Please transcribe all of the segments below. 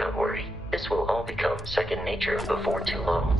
not worry. This will all become second nature before too long.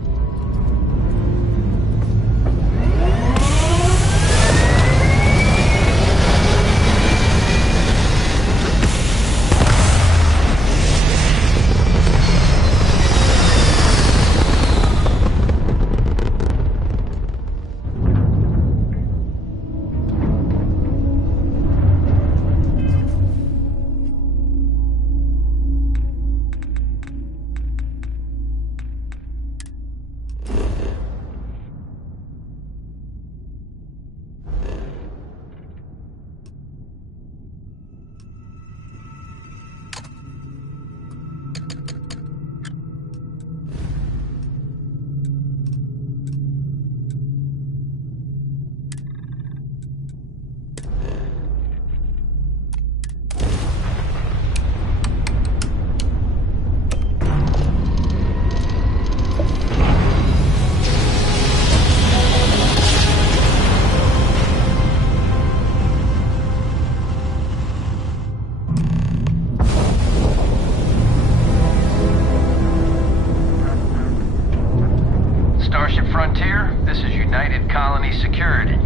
Frontier, this is United Colony Security.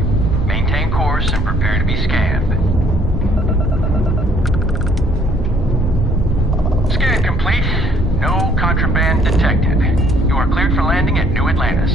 Maintain course and prepare to be scanned. Scan complete. No contraband detected. You are cleared for landing at New Atlantis.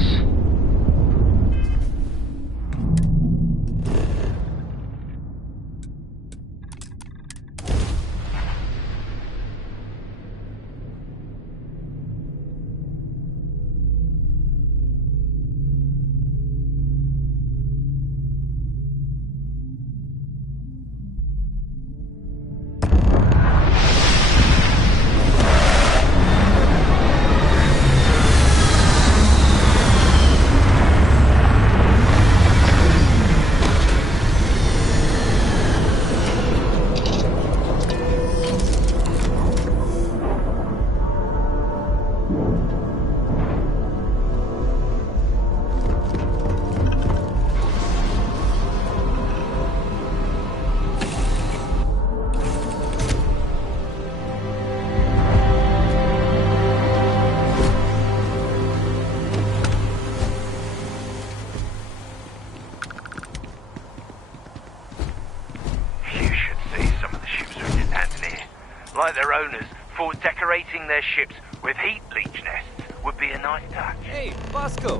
Like their owners, thought decorating their ships with heat leech nests would be a nice touch. Hey, Bosco!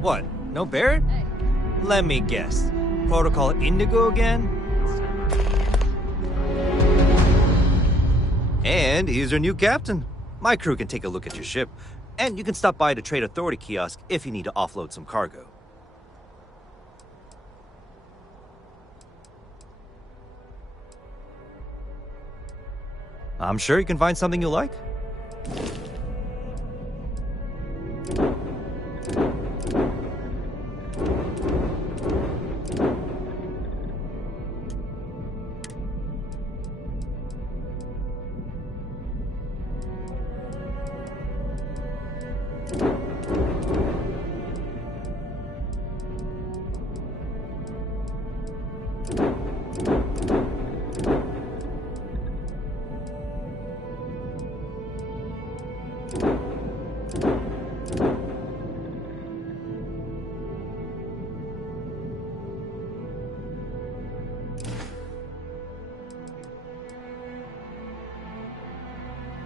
What, no Barrett? Hey. Let me guess. Protocol Indigo again? And here's your new captain. My crew can take a look at your ship, and you can stop by the Trade Authority kiosk if you need to offload some cargo. I'm sure you can find something you like.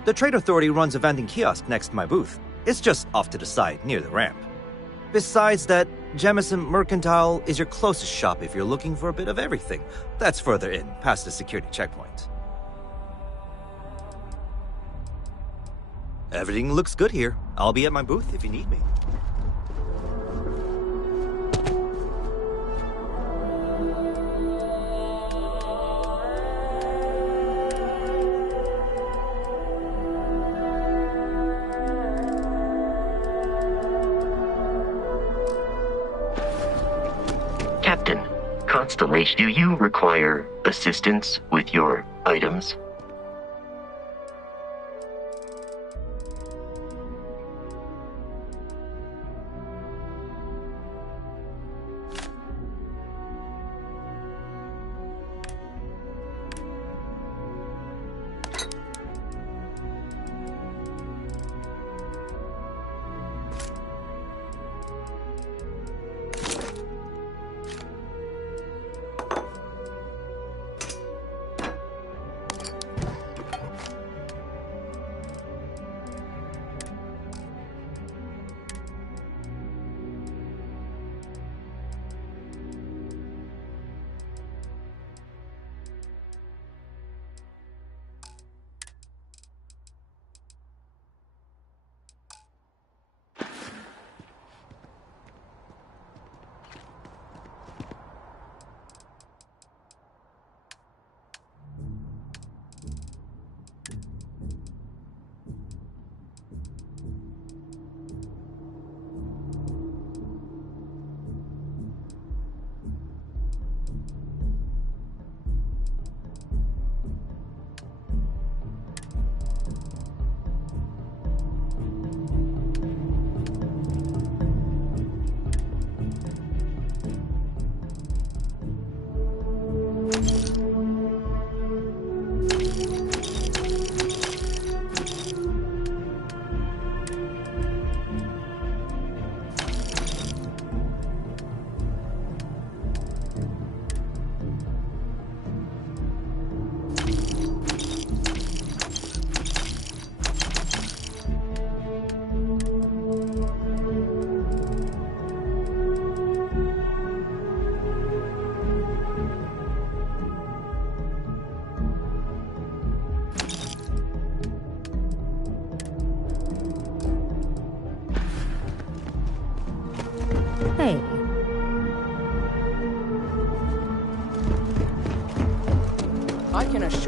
The Trade Authority runs a vending kiosk next to my booth. It's just off to the side, near the ramp. Besides that, Jemison Mercantile is your closest shop if you're looking for a bit of everything. That's further in, past the security checkpoint. Everything looks good here. I'll be at my booth if you need me. Captain, Constellation, do you require assistance with your items?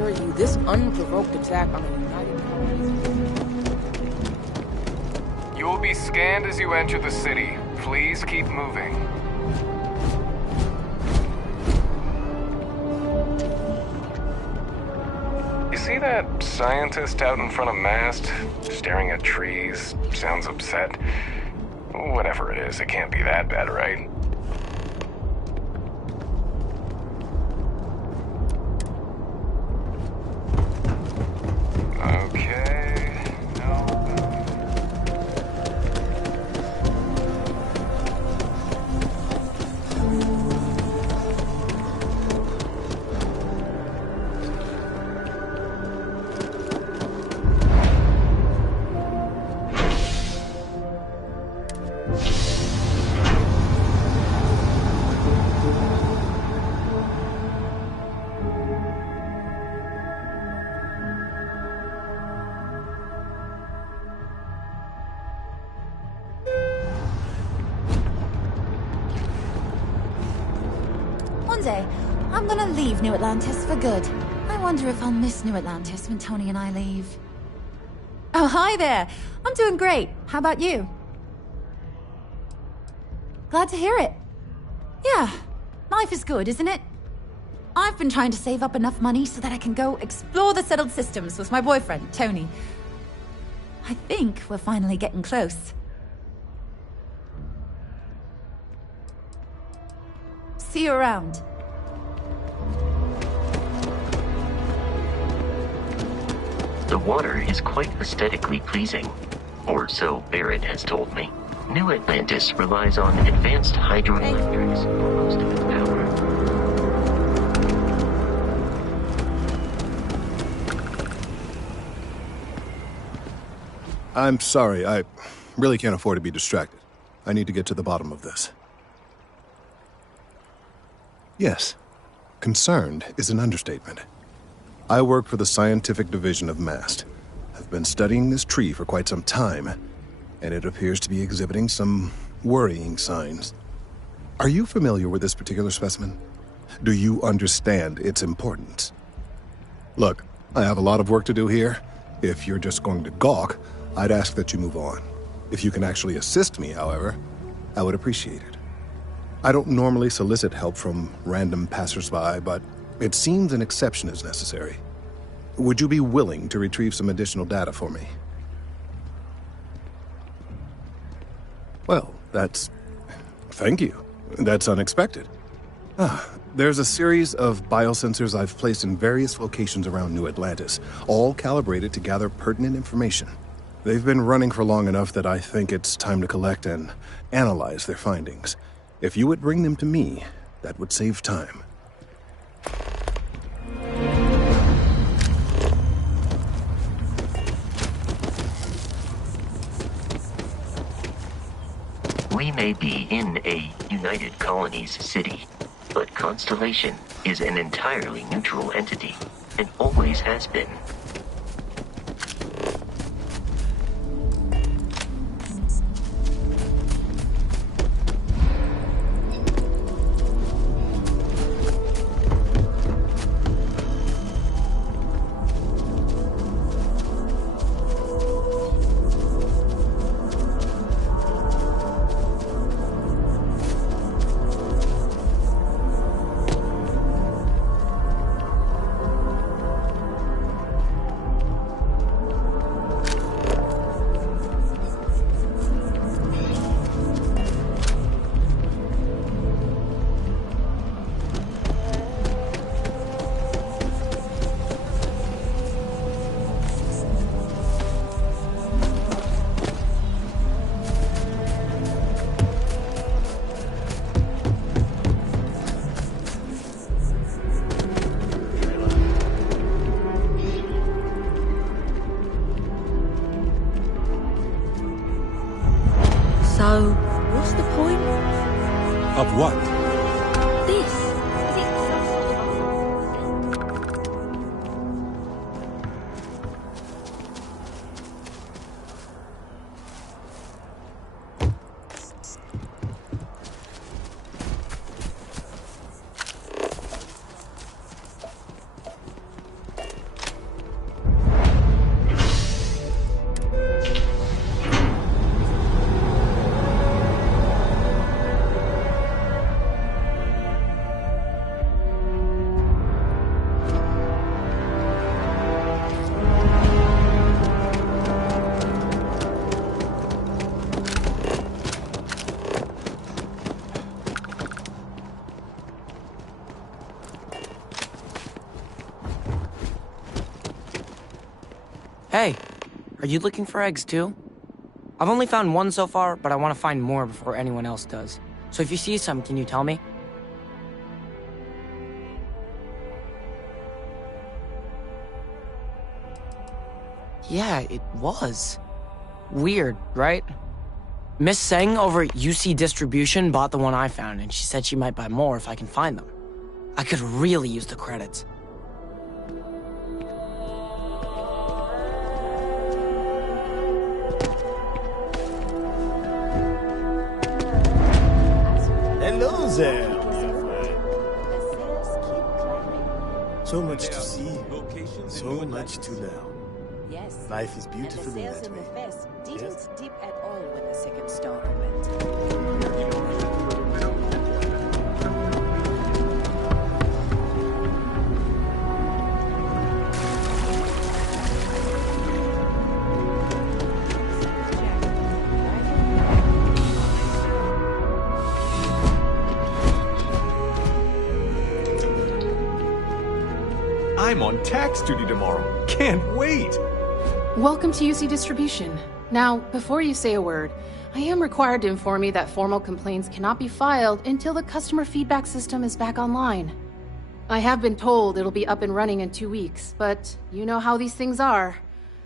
assure you, this unprovoked attack on the United Colonies... You will be scanned as you enter the city. Please keep moving. You see that scientist out in front of mast? Staring at trees, sounds upset. Whatever it is, it can't be that bad, right? Okay, no. One day, I'm gonna leave New Atlantis for good. I wonder if I'll miss New Atlantis when Tony and I leave. Oh, hi there. I'm doing great. How about you? Glad to hear it. Yeah, life is good, isn't it? I've been trying to save up enough money so that I can go explore the settled systems with my boyfriend, Tony. I think we're finally getting close. See you around. The water is quite aesthetically pleasing, or so Barrett has told me. New Atlantis relies on advanced hydroelectrics for most of its power. I'm sorry, I really can't afford to be distracted. I need to get to the bottom of this. Yes, concerned is an understatement. I work for the scientific division of MAST. I've been studying this tree for quite some time, and it appears to be exhibiting some worrying signs. Are you familiar with this particular specimen? Do you understand its importance? Look, I have a lot of work to do here. If you're just going to gawk, I'd ask that you move on. If you can actually assist me, however, I would appreciate it. I don't normally solicit help from random passersby, but it seems an exception is necessary. Would you be willing to retrieve some additional data for me? Well, thank you. That's unexpected. There's a series of biosensors I've placed in various locations around New Atlantis, all calibrated to gather pertinent information. They've been running for long enough that I think it's time to collect and analyze their findings. If you would bring them to me, that would save time. We may be in a United Colonies city, but Constellation is an entirely neutral entity, and always has been. So, what's the point? Of what? This. Hey, are you looking for eggs too? I've only found one so far, but I want to find more before anyone else does. So if you see some, can you tell me? Yeah, it was. Weird, right? Miss Seng over at UC Distribution bought the one I found, and she said she might buy more if I can find them. I could really use the credits. Hello there. So much to see, so much to learn. Yes. Life is beautiful in that way. Didn't dip at all when the second store opened. I'm on tax duty tomorrow. Can't wait! Welcome to UC Distribution. Now, before you say a word, I am required to inform you that formal complaints cannot be filed until the customer feedback system is back online. I have been told it'll be up and running in 2 weeks, but you know how these things are.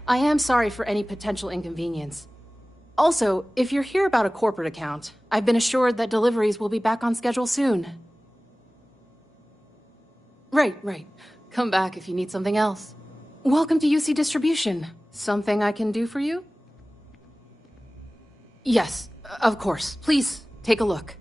I am sorry for any potential inconvenience. Also, if you're here about a corporate account, I've been assured that deliveries will be back on schedule soon. Right. Come back if you need something else. Welcome to UC Distribution. Something I can do for you? Yes, of course. Please, take a look.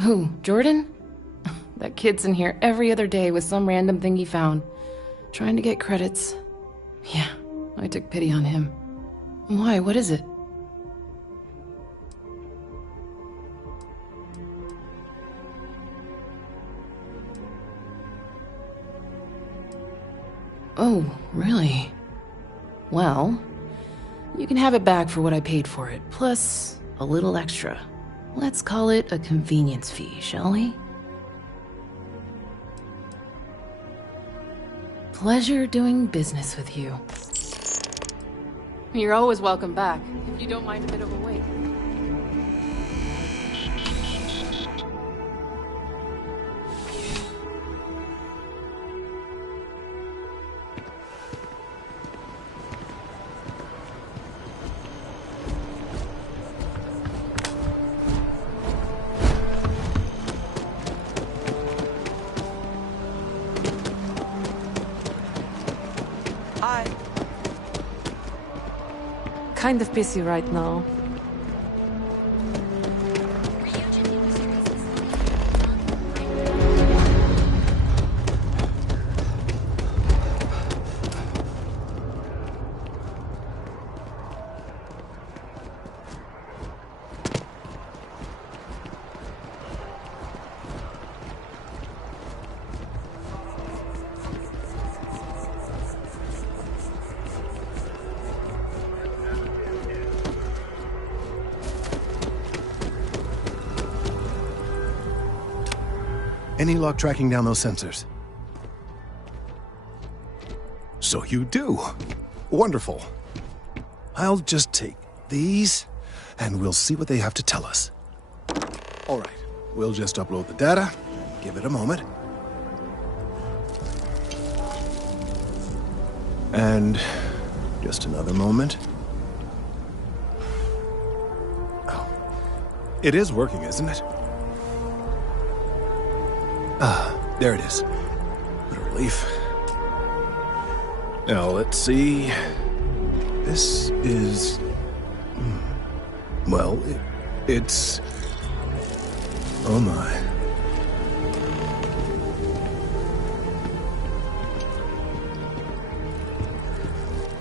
Who, Jordan? That kid's in here every other day with some random thing he found, trying to get credits. Yeah, I took pity on him. Why, what is it? Oh, really? Well, you can have it back for what I paid for it, plus a little extra. Let's call it a convenience fee, shall we? Pleasure doing business with you. You're always welcome back, if you don't mind a bit of a wait. Kind of busy right now. Any luck tracking down those sensors? So you do. Wonderful. I'll just take these, and we'll see what they have to tell us. All right, we'll just upload the data. Give it a moment. And just another moment. Oh, it is working, isn't it? Ah, there it is. What a relief. Now, let's see. This is... Well, it's... Oh my.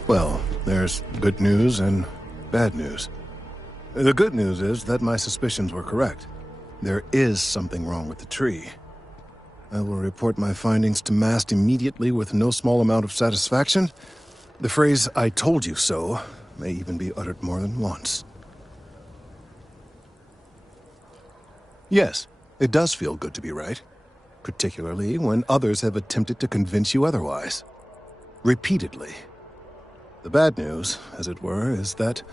Well, there's good news and bad news. The good news is that my suspicions were correct. There is something wrong with the tree. I will report my findings to MAST immediately with no small amount of satisfaction. The phrase, "I told you so," may even be uttered more than once. Yes, it does feel good to be right, particularly when others have attempted to convince you otherwise. Repeatedly. The bad news, as it were, is that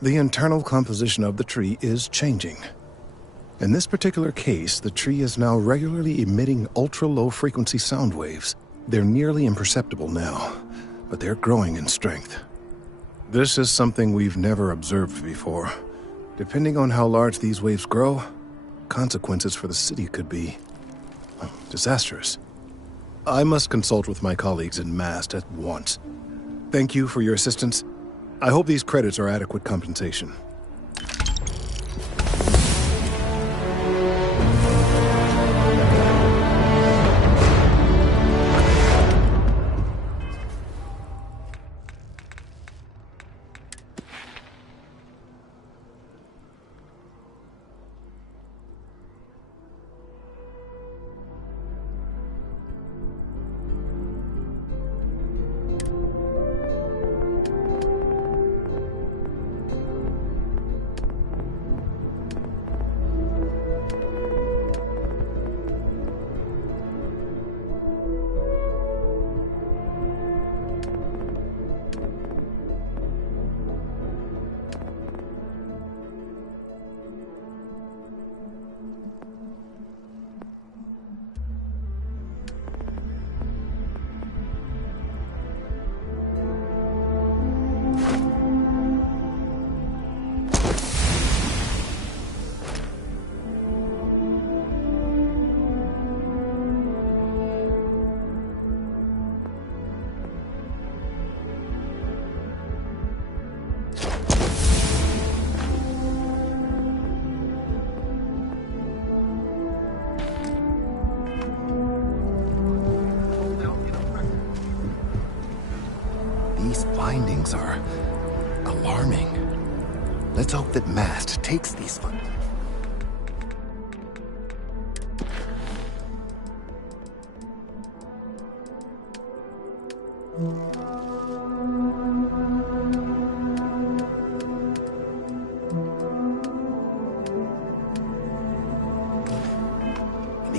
the internal composition of the tree is changing. In this particular case, the tree is now regularly emitting ultra-low frequency sound waves. They're nearly imperceptible now, but they're growing in strength. This is something we've never observed before. Depending on how large these waves grow, consequences for the city could be disastrous. I must consult with my colleagues in MAST at once. Thank you for your assistance. I hope these credits are adequate compensation. These findings are alarming. Let's hope that MAST takes these findings.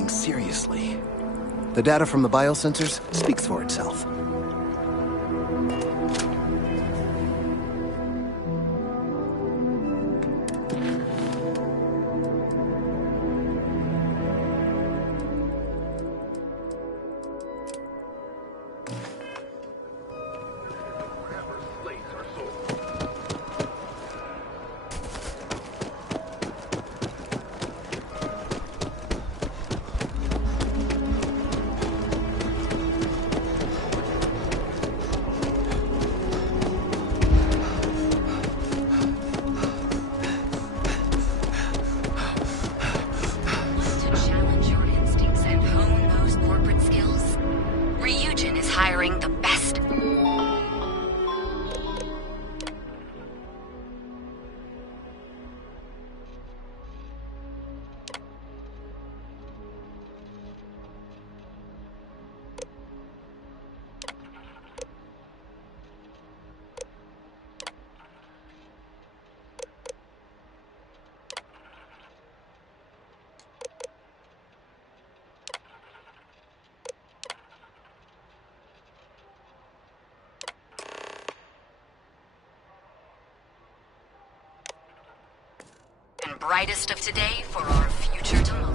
Seriously. The data from the biosensors speaks for itself. Hiring the best. And brightest of today for our future tomorrow.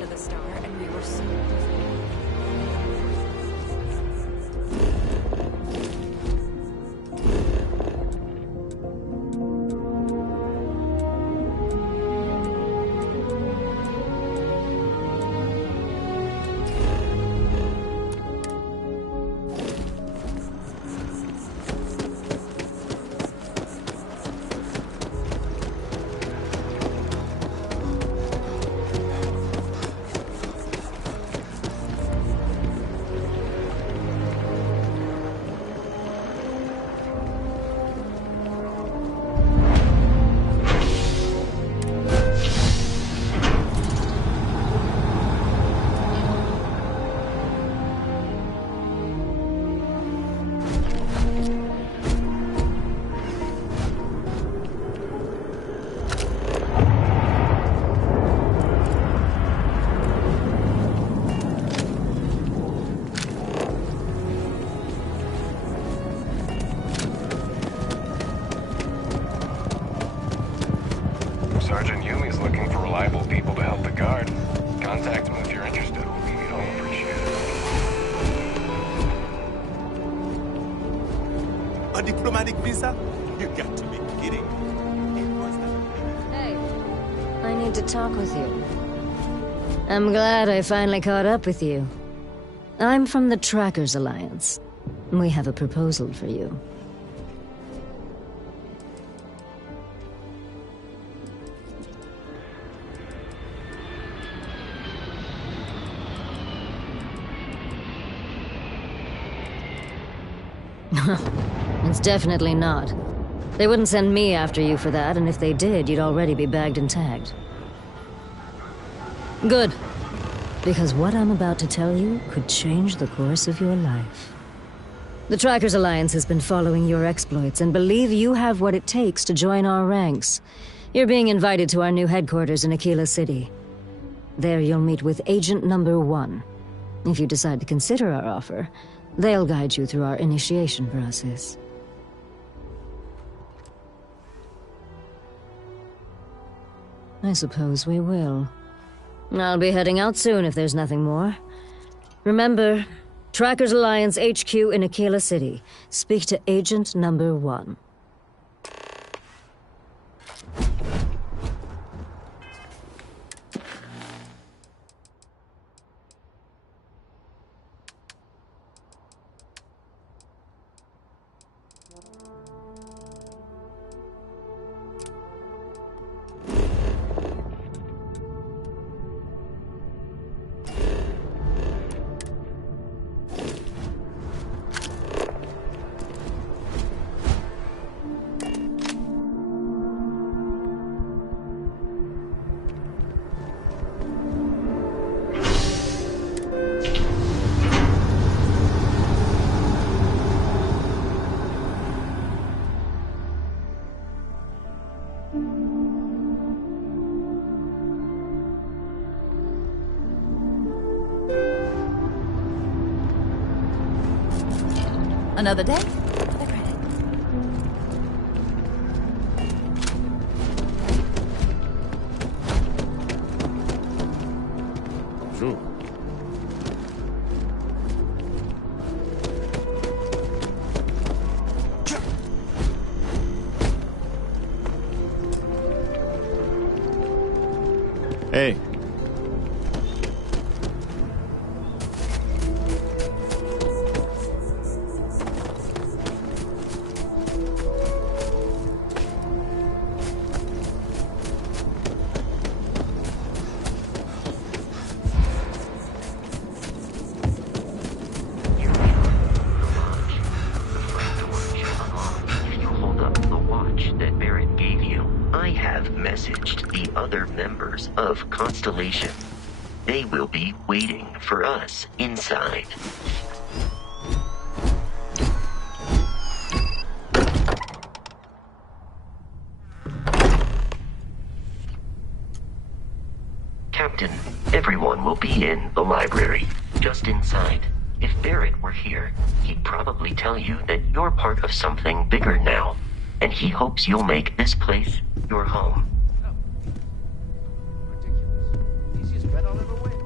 to the star, and we were so different. Sergeant Yumi's looking for reliable people to help the guard. Contact him if you're interested. We'd all appreciate it. A diplomatic visa? You got to be kidding. Hey, I need to talk with you. I'm glad I finally caught up with you. I'm from the Trackers Alliance. We have a proposal for you. It's definitely not. They wouldn't send me after you for that, and if they did, you'd already be bagged and tagged. Good. Because what I'm about to tell you could change the course of your life. The Trackers Alliance has been following your exploits and believe you have what it takes to join our ranks. You're being invited to our new headquarters in Aquila City. There you'll meet with Agent Number 1. If you decide to consider our offer, they'll guide you through our initiation process. I suppose we will. I'll be heading out soon if there's nothing more. Remember, Trackers Alliance HQ in Aquila City. Speak to Agent Number 1. Another day for the credits. Bonjour. Hey. Of Constellation. They will be waiting for us inside. Captain, everyone will be in the library, just inside. If Barrett were here, he'd probably tell you that you're part of something bigger now, and he hopes you'll make this place your home. Easiest bet I'll ever win.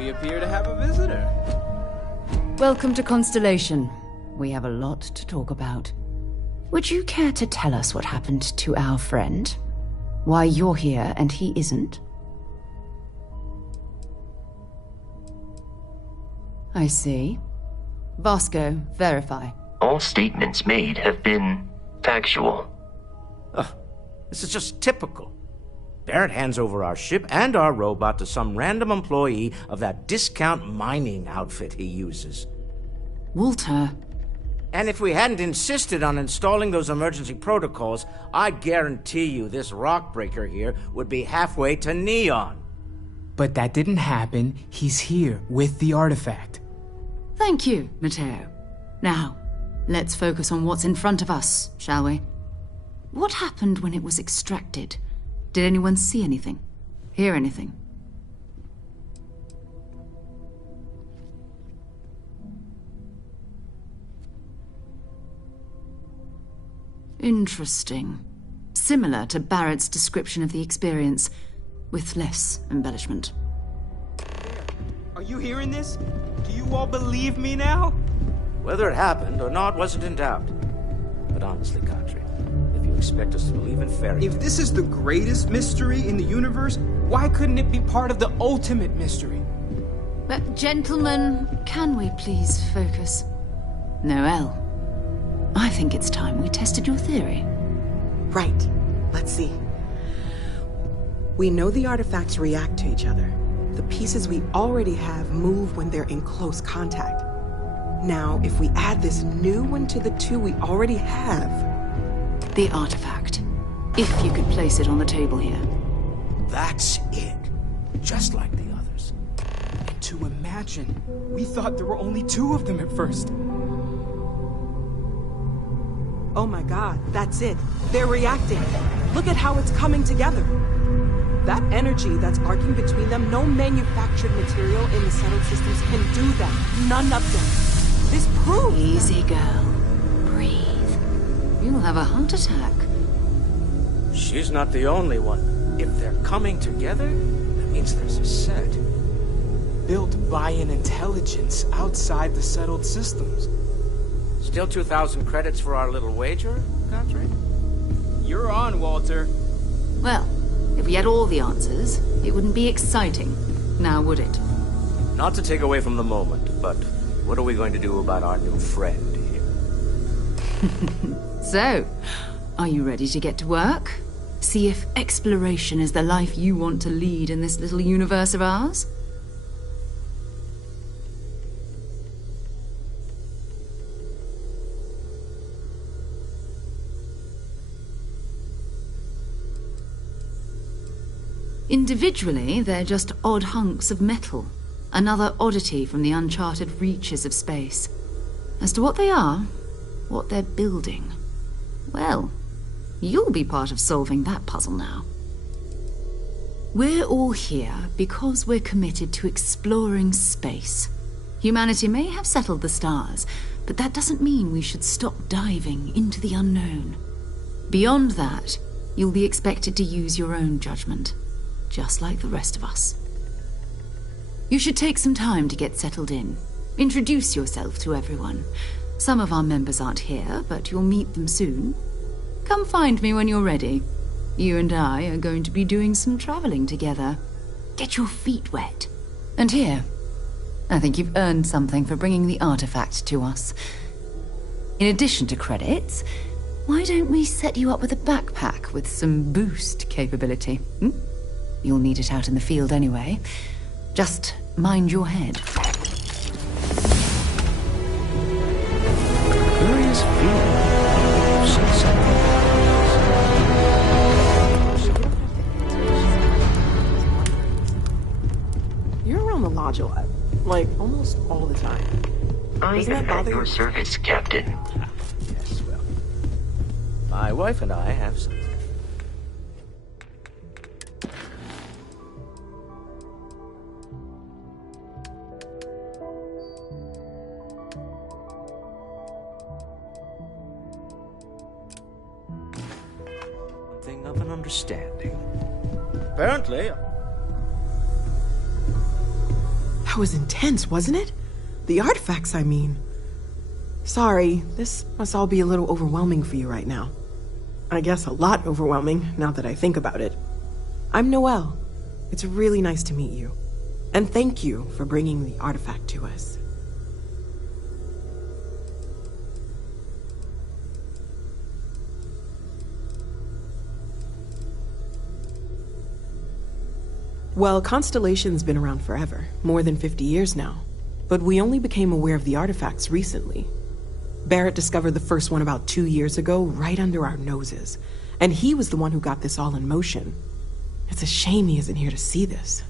We appear to have a visitor. Welcome to Constellation. We have a lot to talk about. Would you care to tell us what happened to our friend? Why you're here and he isn't? I see. Vasco, verify. All statements made have been factual. This is just typical. Barrett hands over our ship and our robot to some random employee of that discount mining outfit he uses. Walter. And if we hadn't insisted on installing those emergency protocols, I guarantee you this rock breaker here would be halfway to Neon. But that didn't happen. He's here with the artifact. Thank you, Matteo. Now, let's focus on what's in front of us, shall we? What happened when it was extracted? Did anyone see anything? Hear anything? Interesting. Similar to Barrett's description of the experience, with less embellishment. Are you hearing this? Do you all believe me now? Whether it happened or not wasn't in doubt. But honestly, Kadri, if you expect us to believe in fairy tales... If this is the greatest mystery in the universe, why couldn't it be part of the ultimate mystery? But gentlemen, can we please focus? Noelle, I think it's time we tested your theory. Right. Let's see. We know the artifacts react to each other. The pieces we already have move when they're in close contact. Now, if we add this new one to the two we already have... The artifact. If you could place it on the table here. That's it. Just like the others. And to imagine, we thought there were only two of them at first. Oh my god, that's it. They're reacting. Look at how it's coming together. That energy that's arcing between them, no manufactured material in the settled systems can do that. None of them. This proves... Easy, girl. Breathe. You'll have a heart attack. She's not the only one. If they're coming together, that means there's a set. Built by an intelligence outside the settled systems. Still 2,000 credits for our little wager, Kadri? You're on, Walter. Well, if we had all the answers, it wouldn't be exciting, now would it? Not to take away from the moment, but what are we going to do about our new friend here? So, are you ready to get to work? See if exploration is the life you want to lead in this little universe of ours? Individually, they're just odd hunks of metal. Another oddity from the uncharted reaches of space. As to what they are, what they're building, well, you'll be part of solving that puzzle now. We're all here because we're committed to exploring space. Humanity may have settled the stars, but that doesn't mean we should stop diving into the unknown. Beyond that, you'll be expected to use your own judgment. Just like the rest of us. You should take some time to get settled in. Introduce yourself to everyone. Some of our members aren't here, but you'll meet them soon. Come find me when you're ready. You and I are going to be doing some traveling together. Get your feet wet. And here, I think you've earned something for bringing the artifact to us. In addition to credits, why don't we set you up with a backpack with some boost capability? You'll need it out in the field anyway. Just mind your head. Curious feeling. You're around the lodge a lot. Like, almost all the time. I Doesn't that am at bother your you? service, Captain. Yes, well, my wife and I have some. Of an understanding. Apparently. That was intense, wasn't it? The artifacts, I mean. Sorry, this must all be a little overwhelming for you right now. I guess a lot overwhelming, now that I think about it. I'm Noelle. It's really nice to meet you. And thank you for bringing the artifact to us. Well, Constellation's been around forever, more than 50 years now. But we only became aware of the artifacts recently. Barrett discovered the first one about 2 years ago, right under our noses. And he was the one who got this all in motion. It's a shame he isn't here to see this.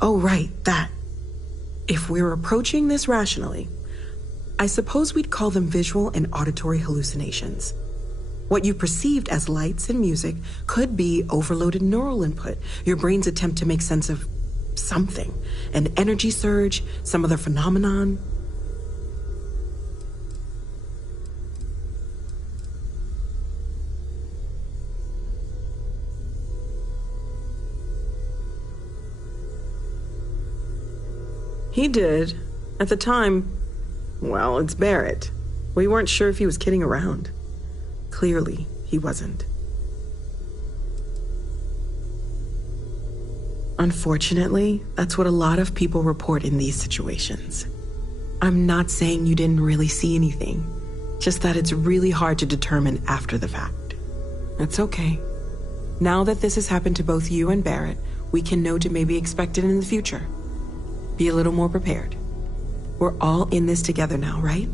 Oh, right, that. If we're approaching this rationally, I suppose we'd call them visual and auditory hallucinations. What you perceived as lights and music could be overloaded neural input, your brain's attempt to make sense of something, an energy surge, some other phenomenon. He did. At the time, well, it's Barrett. We weren't sure if he was kidding around. Clearly, he wasn't. Unfortunately, that's what a lot of people report in these situations. I'm not saying you didn't really see anything, just that it's really hard to determine after the fact. It's okay. Now that this has happened to both you and Barrett, we can know to maybe expect it in the future. Be a little more prepared. We're all in this together now, right?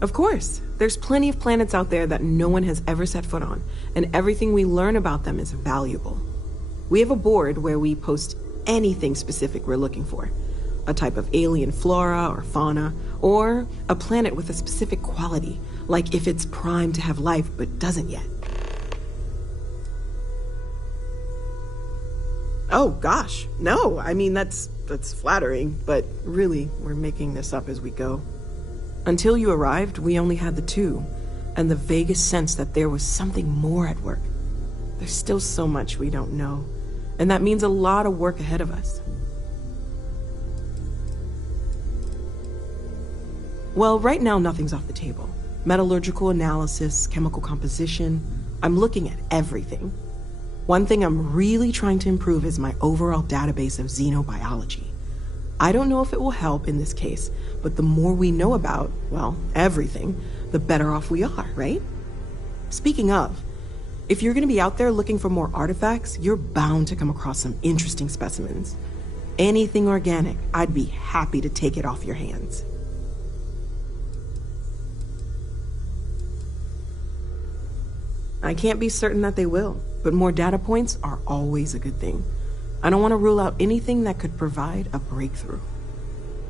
Of course. There's plenty of planets out there that no one has ever set foot on, and everything we learn about them is valuable. We have a board where we post anything specific we're looking for. A type of alien flora or fauna, or a planet with a specific quality, like if it's primed to have life but doesn't yet. Oh gosh, no, I mean that's flattering, but really, we're making this up as we go. Until you arrived, we only had the two, and the vaguest sense that there was something more at work. There's still so much we don't know, and that means a lot of work ahead of us. Well, right now nothing's off the table. Metallurgical analysis, chemical composition, I'm looking at everything. One thing I'm really trying to improve is my overall database of xenobiology. I don't know if it will help in this case, but the more we know about, well, everything, the better off we are, right? Speaking of, if you're going to be out there looking for more artifacts, you're bound to come across some interesting specimens. Anything organic, I'd be happy to take it off your hands. I can't be certain that they will, but more data points are always a good thing. I don't want to rule out anything that could provide a breakthrough.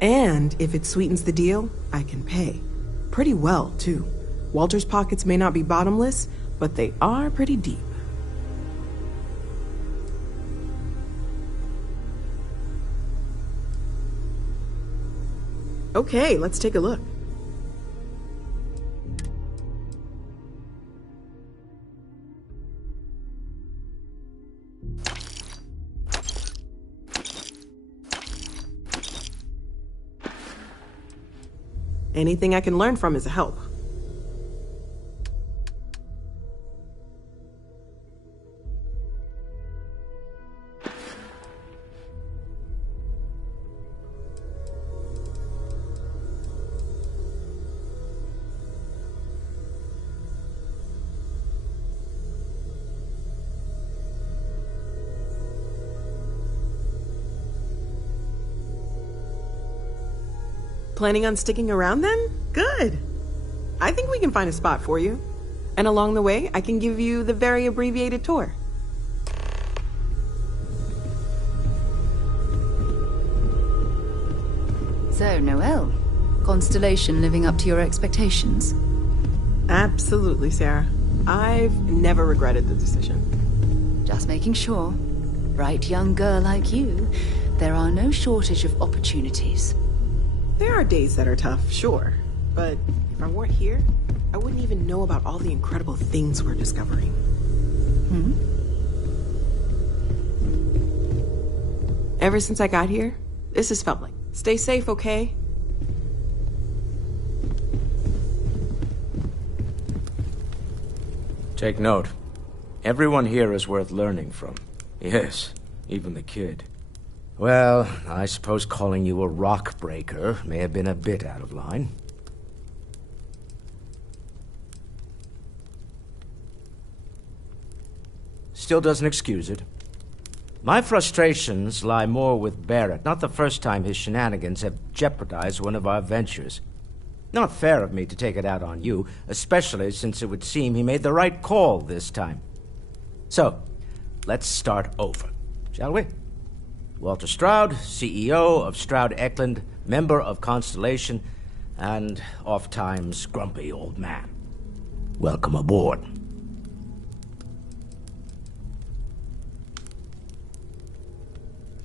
And if it sweetens the deal, I can pay. Pretty well, too. Walter's pockets may not be bottomless, but they are pretty deep. Okay, let's take a look. Anything I can learn from is a help. Planning on sticking around then? Good. I think we can find a spot for you. And along the way, I can give you the very abbreviated tour. So, Noelle, Constellation living up to your expectations? Absolutely, Sarah. I've never regretted the decision. Just making sure. Bright young girl like you, there are no shortage of opportunities. There are days that are tough, sure. But If I weren't here, I wouldn't even know about all the incredible things we're discovering. Ever since I got here, this has felt like, stay safe, okay? Take note. Everyone here is worth learning from. Yes, even the kid. Well, I suppose calling you a rock breaker may have been a bit out of line. Still doesn't excuse it. My frustrations lie more with Barrett. Not the first time his shenanigans have jeopardized one of our ventures. Not fair of me to take it out on you, especially since it would seem he made the right call this time. So, let's start over, shall we? Walter Stroud, CEO of Stroud Eklund, member of Constellation, and oft-times grumpy old man. Welcome aboard.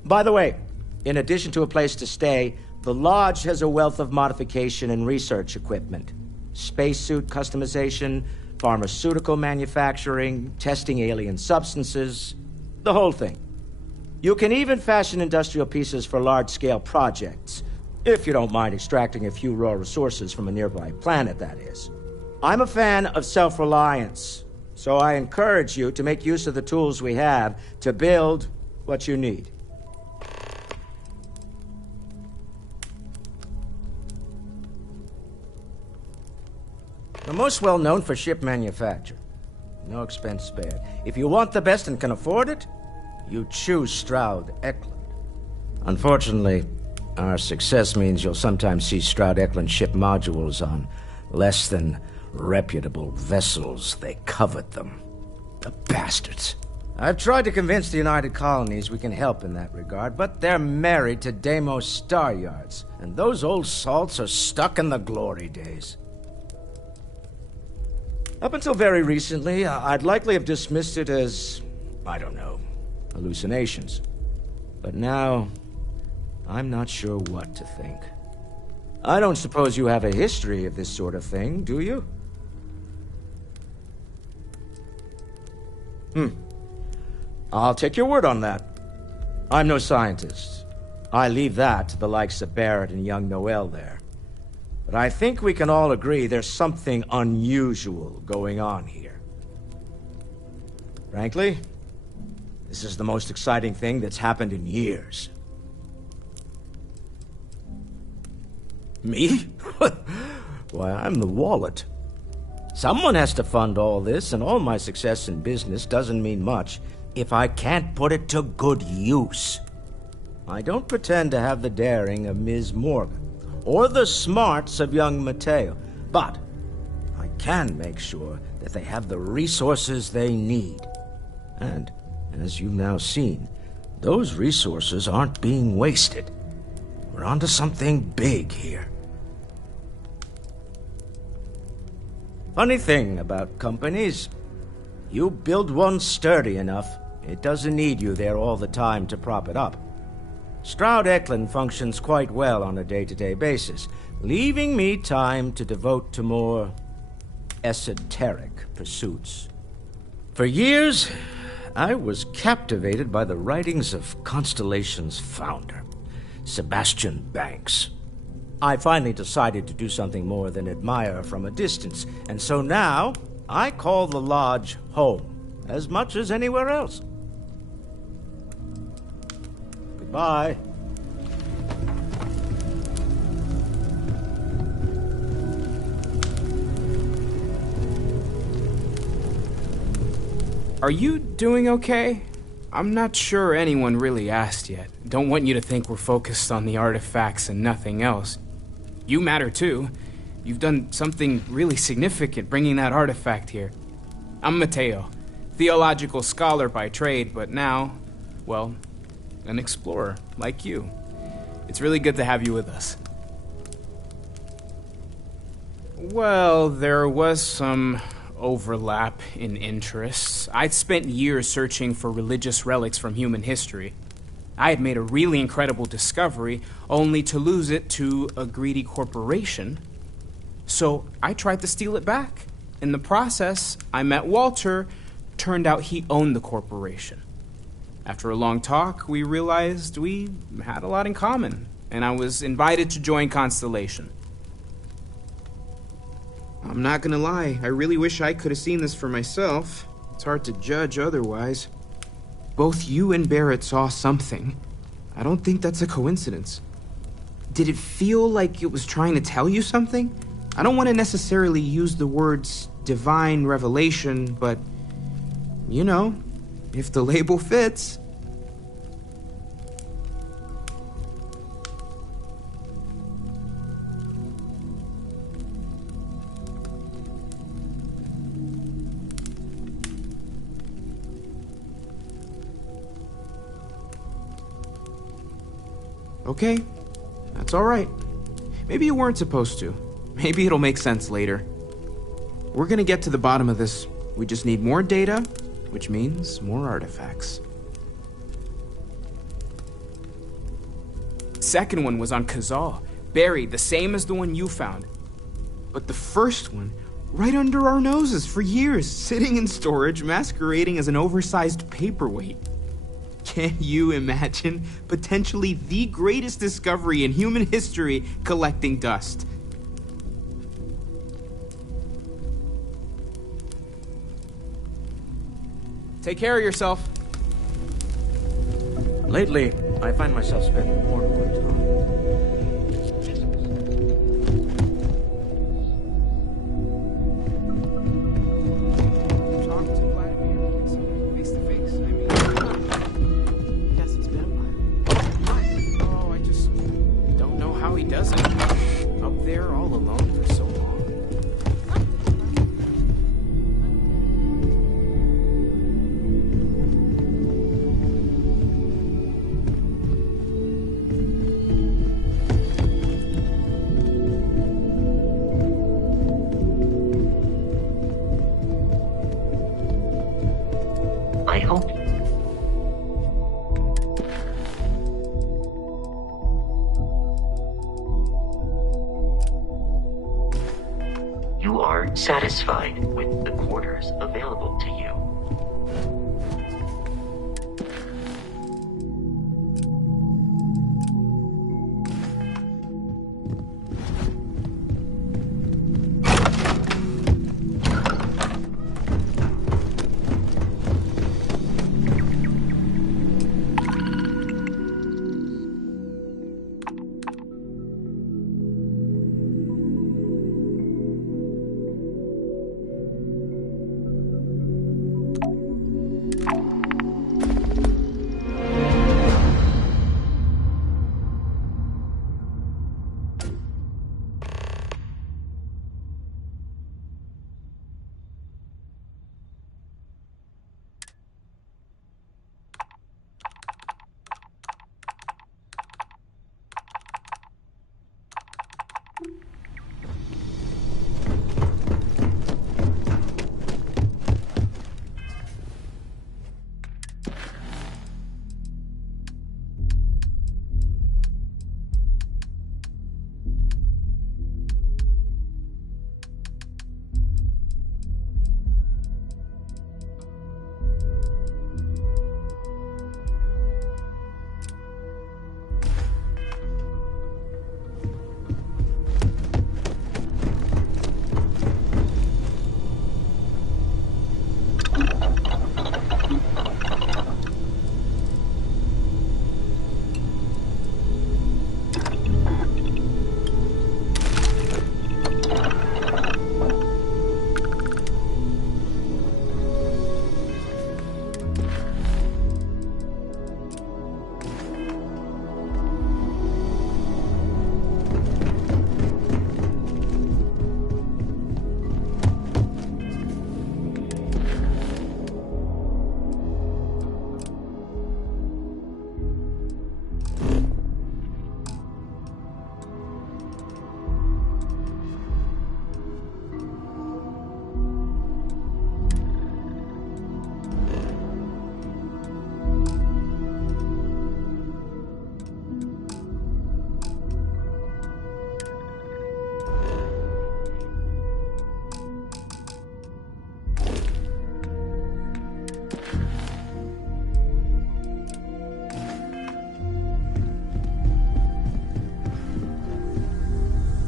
By the way, in addition to a place to stay, the Lodge has a wealth of modification and research equipment. Spacesuit customization, pharmaceutical manufacturing, testing alien substances, the whole thing. You can even fashion industrial pieces for large-scale projects, if you don't mind extracting a few raw resources from a nearby planet, that is. I'm a fan of self-reliance, so I encourage you to make use of the tools we have to build what you need. We're most well known for ship manufacture. No expense spared. If you want the best and can afford it, you choose Stroud Eklund. Unfortunately, our success means you'll sometimes see Stroud Eklund ship modules on less than reputable vessels. They covet them. The bastards. I've tried to convince the United Colonies we can help in that regard, but they're married to Deimos Star Yards, and those old salts are stuck in the glory days. Up until very recently, I'd likely have dismissed it as, I don't know, hallucinations. But now, I'm not sure what to think. I don't suppose you have a history of this sort of thing, do you? I'll take your word on that. I'm no scientist. I leave that to the likes of Barrett and young Noel there. But I think we can all agree there's something unusual going on here. Frankly, this is the most exciting thing that's happened in years. Me? Why, I'm the wallet. Someone has to fund all this, and all my success in business doesn't mean much if I can't put it to good use. I don't pretend to have the daring of Ms. Morgan, or the smarts of young Mateo, but I can make sure that they have the resources they need. And, as you've now seen, those resources aren't being wasted. We're onto something big here. Funny thing about companies, you build one sturdy enough, it doesn't need you there all the time to prop it up. Stroud Eklund functions quite well on a day-to-day basis, leaving me time to devote to more esoteric pursuits. For years, I was captivated by the writings of Constellation's founder, Sebastian Banks. I finally decided to do something more than admire from a distance, and so now I call the Lodge home, as much as anywhere else. Goodbye. Are you doing okay? I'm not sure anyone really asked yet. Don't want you to think we're focused on the artifacts and nothing else. You matter too. You've done something really significant bringing that artifact here. I'm Mateo, theological scholar by trade, but now, well, an explorer like you. It's really good to have you with us. Well, there was some overlap in interests. I'd spent years searching for religious relics from human history. I had made a really incredible discovery, only to lose it to a greedy corporation. So I tried to steal it back. In the process, I met Walter. Turned out he owned the corporation. After a long talk, we realized we had a lot in common, and I was invited to join Constellation. I'm not gonna lie, I really wish I could have seen this for myself. It's hard to judge otherwise. Both you and Barrett saw something. I don't think that's a coincidence. Did it feel like it was trying to tell you something? I don't want to necessarily use the words divine revelation, but, you know, if the label fits. Okay, that's all right. Maybe you weren't supposed to. Maybe it'll make sense later. We're gonna get to the bottom of this. We just need more data, which means more artifacts. Second one was on Kazal, buried, the same as the one you found. But the first one, right under our noses for years, sitting in storage, masquerading as an oversized paperweight. Can you imagine potentially the greatest discovery in human history collecting dust? Take care of yourself. Lately, I find myself spending more time. He does it. Up there all alone for so long. I hope you are satisfied with the quarters available to you.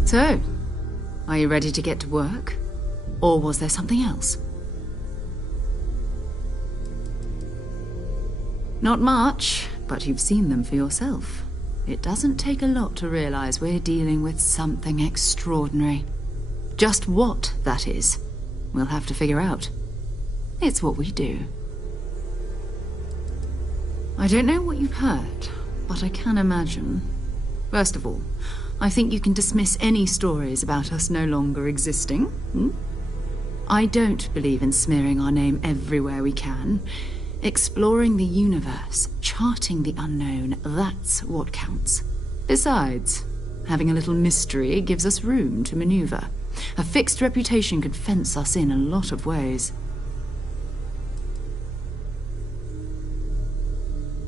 So, are you ready to get to work? Or was there something else? Not much, but you've seen them for yourself. It doesn't take a lot to realize we're dealing with something extraordinary. Just what that is, we'll have to figure out. It's what we do. I don't know what you've heard, but I can imagine. First of all, I think you can dismiss any stories about us no longer existing. I don't believe in smearing our name everywhere we can. Exploring the universe, charting the unknown, that's what counts. Besides, having a little mystery gives us room to maneuver. A fixed reputation could fence us in a lot of ways.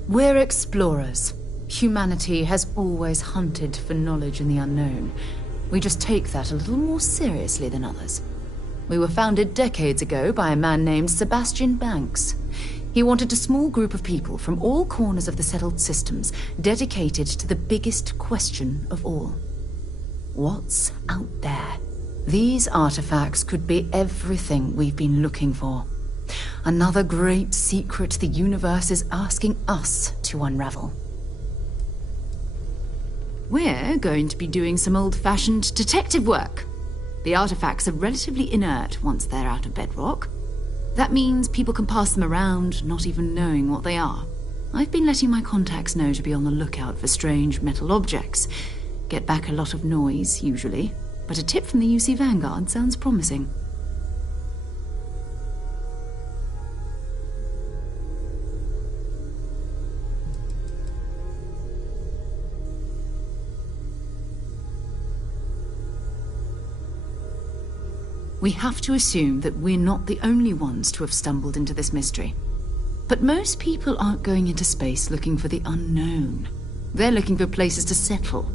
We're explorers. Humanity has always hunted for knowledge in the unknown. We just take that a little more seriously than others. We were founded decades ago by a man named Sebastian Banks. He wanted a small group of people from all corners of the settled systems dedicated to the biggest question of all. What's out there? These artifacts could be everything we've been looking for. Another great secret the universe is asking us to unravel. We're going to be doing some old-fashioned detective work. The artifacts are relatively inert once they're out of bedrock. That means people can pass them around, not even knowing what they are. I've been letting my contacts know to be on the lookout for strange metal objects. Get back a lot of noise, usually, but a tip from the UC Vanguard sounds promising. We have to assume that we're not the only ones to have stumbled into this mystery. But most people aren't going into space looking for the unknown. They're looking for places to settle,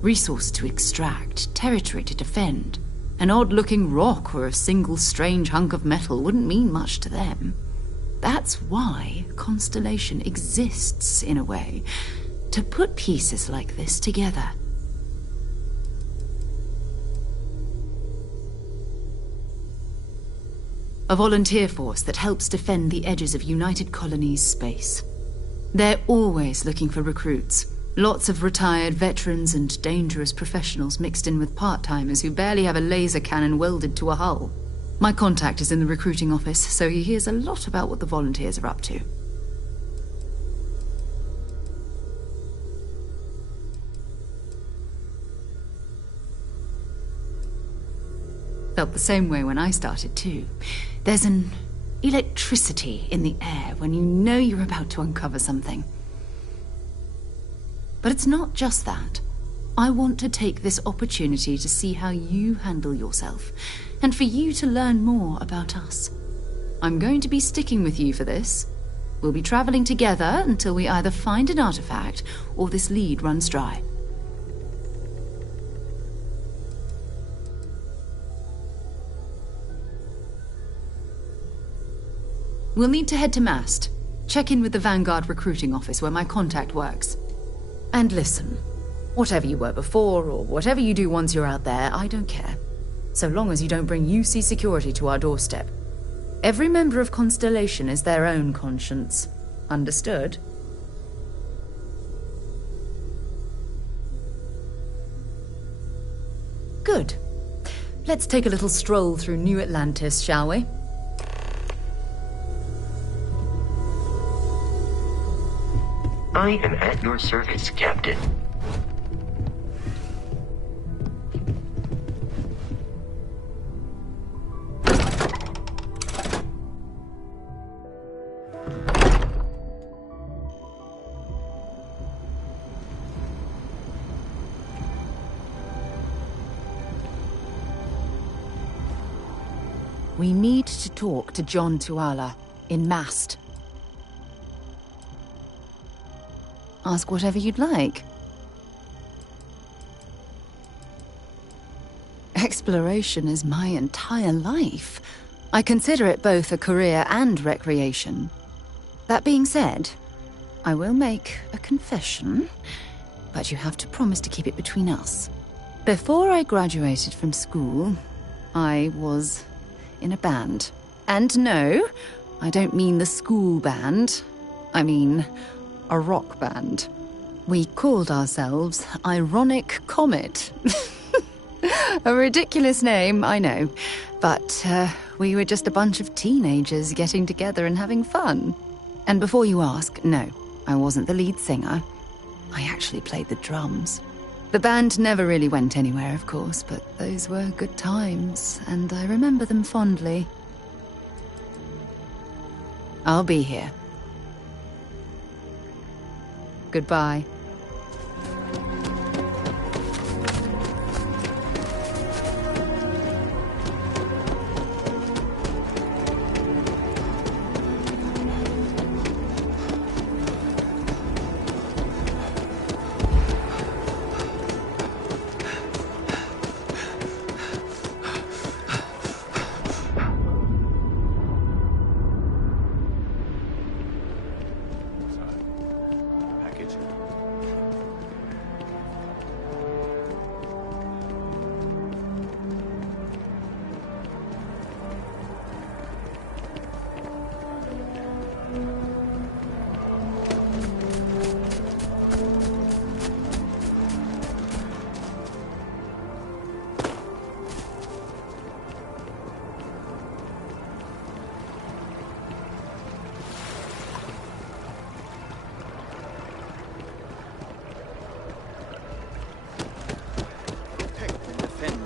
resources to extract, territory to defend. An odd-looking rock or a single strange hunk of metal wouldn't mean much to them. That's why Constellation exists, in a way, to put pieces like this together. A volunteer force that helps defend the edges of United Colonies space. They're always looking for recruits. Lots of retired veterans and dangerous professionals mixed in with part-timers who barely have a laser cannon welded to a hull. My contact is in the recruiting office, so he hears a lot about what the volunteers are up to. Felt the same way when I started, too. There's an electricity in the air when you know you're about to uncover something. But it's not just that. I want to take this opportunity to see how you handle yourself, and for you to learn more about us. I'm going to be sticking with you for this. We'll be traveling together until we either find an artifact or this lead runs dry. We'll need to head to Mast. Check in with the Vanguard recruiting office where my contact works. And listen, whatever you were before, or whatever you do once you're out there, I don't care. So long as you don't bring UC security to our doorstep. Every member of Constellation is their own conscience. Understood? Good. Let's take a little stroll through New Atlantis, shall we? I am at your service, Captain. We need to talk to John Tuala in Mast. Ask whatever you'd like. Exploration is my entire life. I consider it both a career and recreation. That being said, I will make a confession, but you have to promise to keep it between us. Before I graduated from school, I was in a band. And no, I don't mean the school band. I mean a rock band. We called ourselves Ironic Comet. A ridiculous name, I know. But we were just a bunch of teenagers getting together and having fun. And before you ask, no, I wasn't the lead singer. I actually played the drums. The band never really went anywhere, of course, but those were good times, and I remember them fondly. I'll be here. Goodbye.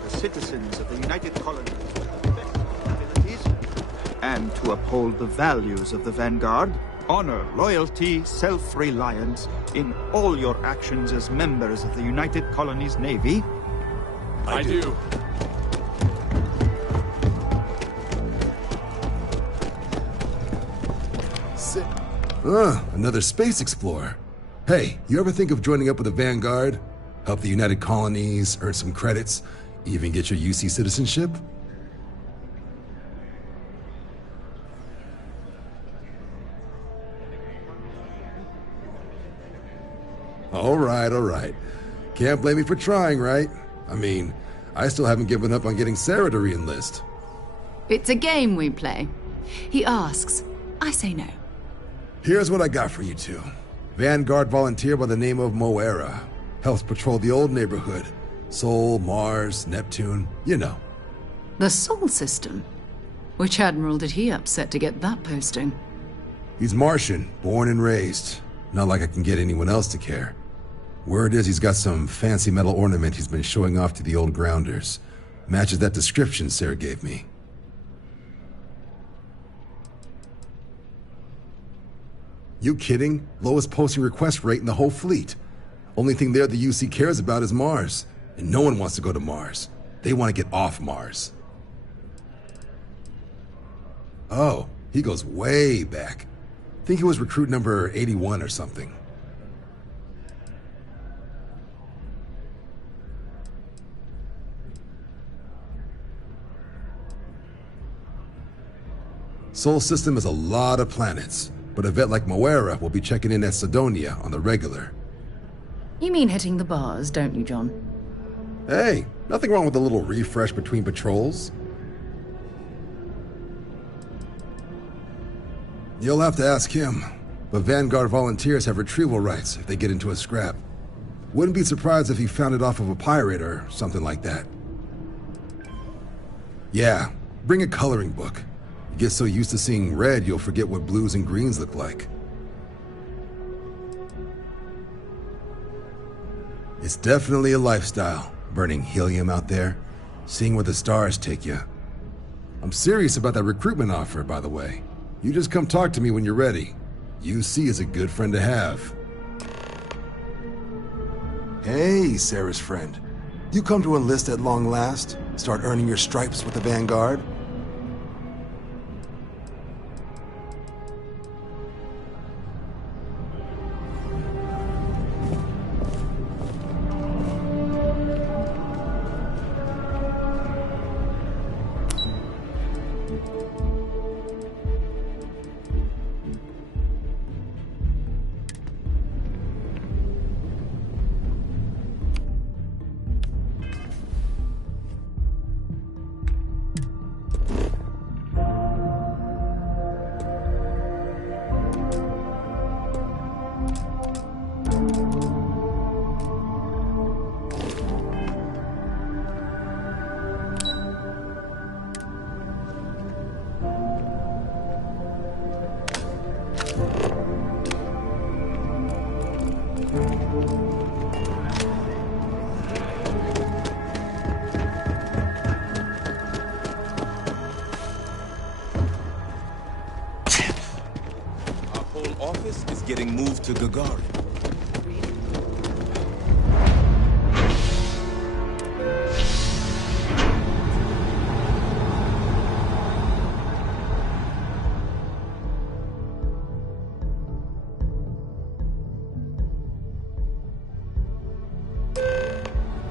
Citizens of the United Colonies with the best abilities, and to uphold the values of the Vanguard, honor, loyalty, self-reliance in all your actions as members of the United Colonies Navy. I do. Another space explorer. Hey, you ever think of joining up with the Vanguard? Help the United Colonies, earn some credits, even get your UC citizenship? All right. Can't blame me for trying, right? I mean, I still haven't given up on getting Sarah to re-enlist. It's a game we play. He asks, I say no. Here's what I got for you two. Vanguard volunteer by the name of Moera. Helps patrol the old neighborhood. Sol, Mars, Neptune, you know. The Sol system? Which admiral did he upset to get that posting? He's Martian, born and raised. Not like I can get anyone else to care. Word is he's got some fancy metal ornament he's been showing off to the old grounders. Matches that description Sarah gave me. You kidding? Lowest posting request rate in the whole fleet. Only thing there the UC cares about is Mars. And no one wants to go to Mars. They want to get off Mars. Oh, he goes way back. Think he was recruit number 81 or something. Sol system has a lot of planets, but a vet like Moera will be checking in at Sidonia on the regular. You mean hitting the bars, don't you, John? Hey, nothing wrong with a little refresh between patrols. You'll have to ask him, but Vanguard volunteers have retrieval rights if they get into a scrap. Wouldn't be surprised if he found it off of a pirate or something like that. Yeah, bring a coloring book. You get so used to seeing red, you'll forget what blues and greens look like. It's definitely a lifestyle, burning helium out there, seeing where the stars take you. I'm serious about that recruitment offer, by the way. You just come talk to me when you're ready. UC is a good friend to have. Hey, Sarah's friend. You come to enlist at long last? Start earning your stripes with the Vanguard? office is getting moved to Gagarin.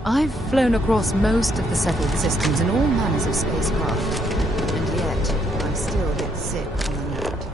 I've flown across most of the settled systems in all manners of spacecraft, and yet I still get sick on the note.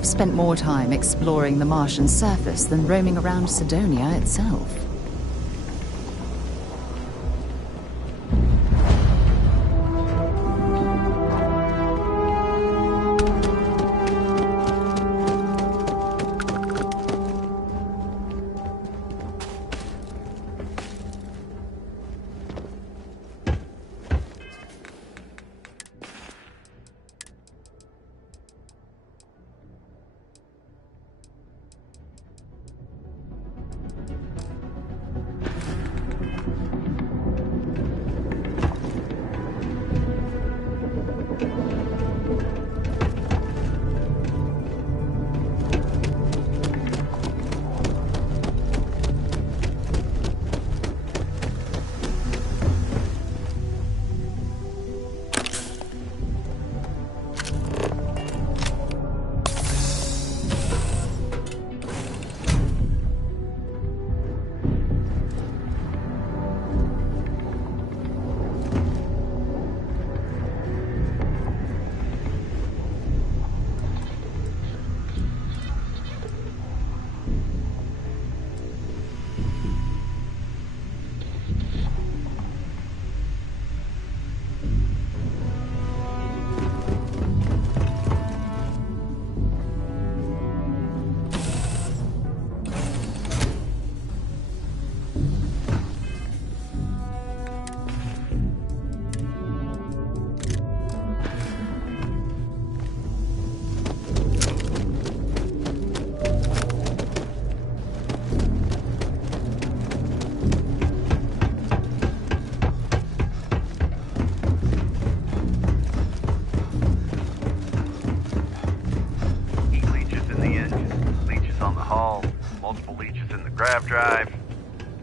I've spent more time exploring the Martian surface than roaming around Sidonia itself.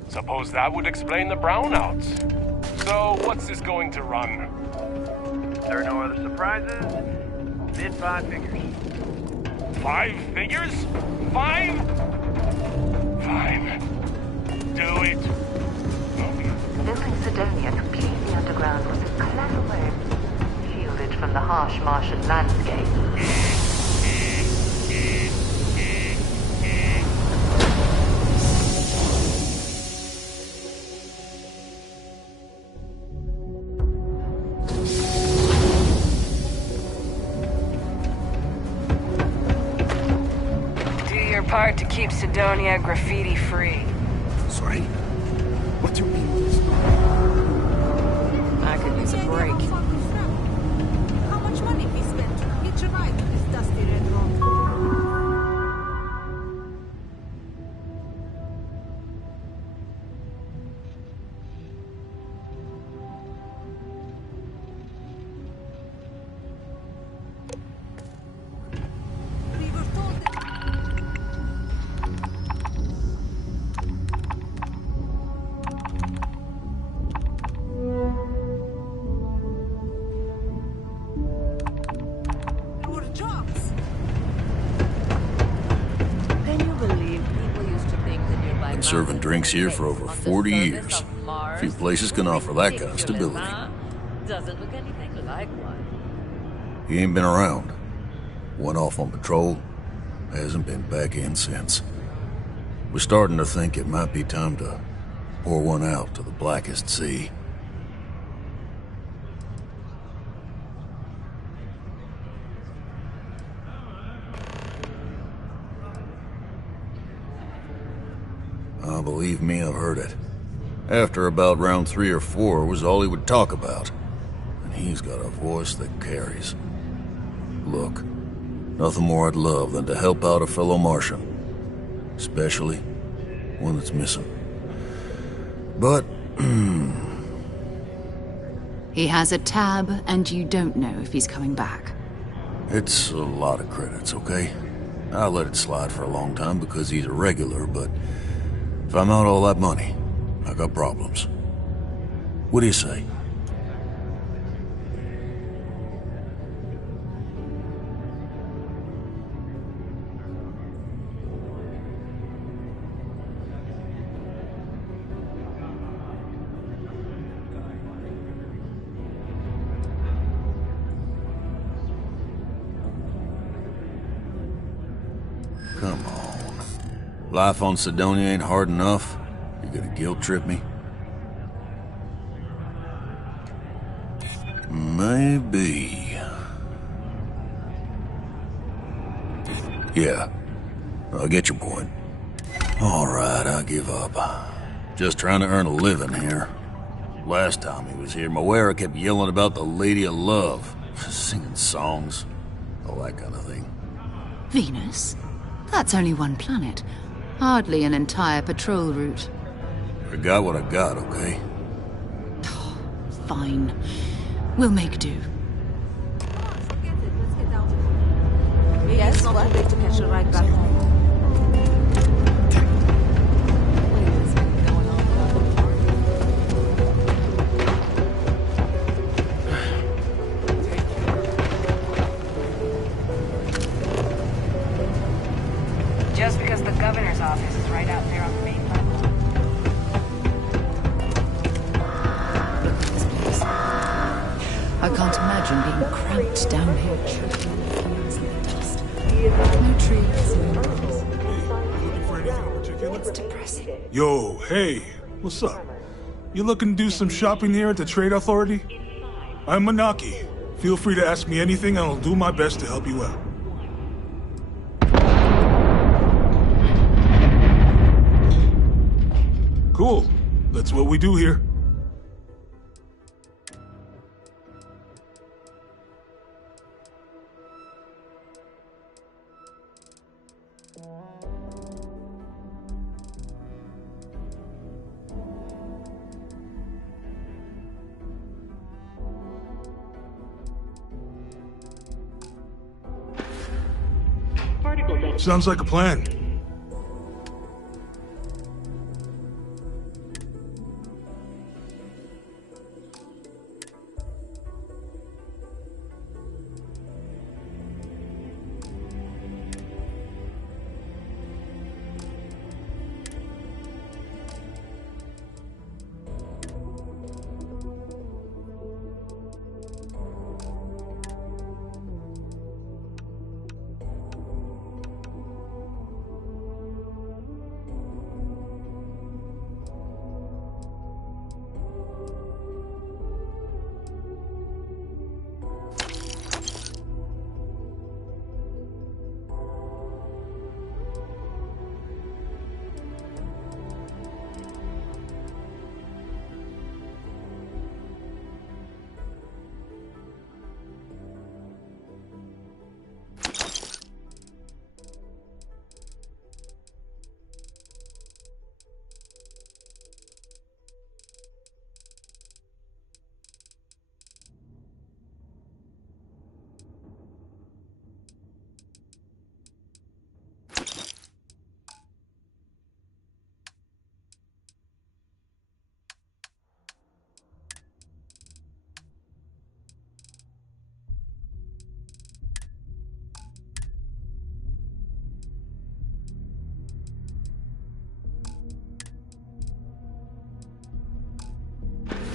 Suppose that would explain the brownouts. So, what's this going to run? There are no other surprises. Mid 5 figures. 5 figures? 5? Fine. Do it. Building Sidonia completely underground was a clever way, shielded from the harsh Martian landscape. Do your part to keep Sidonia graffiti-free. Sorry? What do you mean? I could use a break. How much money we spent to hitch a ride on this dusty red road? We were told that... There were jobs. Can you believe people used to think the nearby Been serving drinks here for over 40 years. Few places can offer that kind of stability. Doesn't look anything like one. He ain't been around. Went off on patrol. Hasn't been back in since. We're starting to think it might be time to pour one out to the blackest sea. Believe me, I've heard it. After about round 3 or 4 was all he would talk about. And he's got a voice that carries. Look, nothing more I'd love than to help out a fellow Martian. Especially one that's missing. But, He has a tab, and you don't know if he's coming back. it's a lot of credits, okay? I let it slide for a long time because he's a regular, but if I'm out all that money, I got problems. What do you say? Come on. Life on Sidonia ain't hard enough. You gonna guilt trip me? Maybe. Yeah, I get your point. All right, I give up. Just trying to earn a living here. Last time he was here, Moira kept yelling about the Lady of Love, singing songs, all that kind of thing. Venus? That's only one planet. Hardly an entire patrol route. I got what I got, okay? Fine. We'll make do. Yes, what? To catch a ride back home. Just because the governor's office is right out there on the main level. I can't imagine being cramped down here, choking on the fumes and the dust. No trees, no birds. It's depressing. Yo, hey, what's up? You looking to do some shopping here at the Trade Authority? I'm Manaki. Feel free to ask me anything and I'll do my best to help you out. Cool. That's what we do here. Sounds like a plan.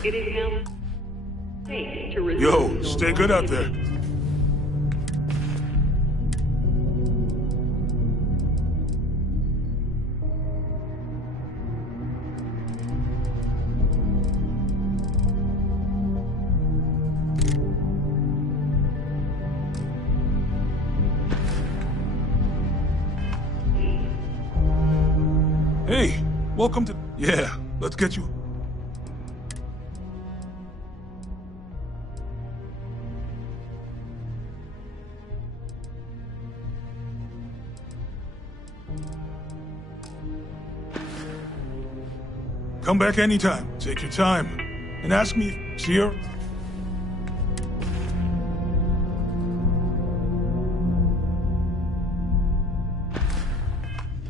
It is now safe to resume. Yo, stay good out there. Hey, welcome to... Yeah, let's get you... Come back anytime. Take your time. And ask me, see her?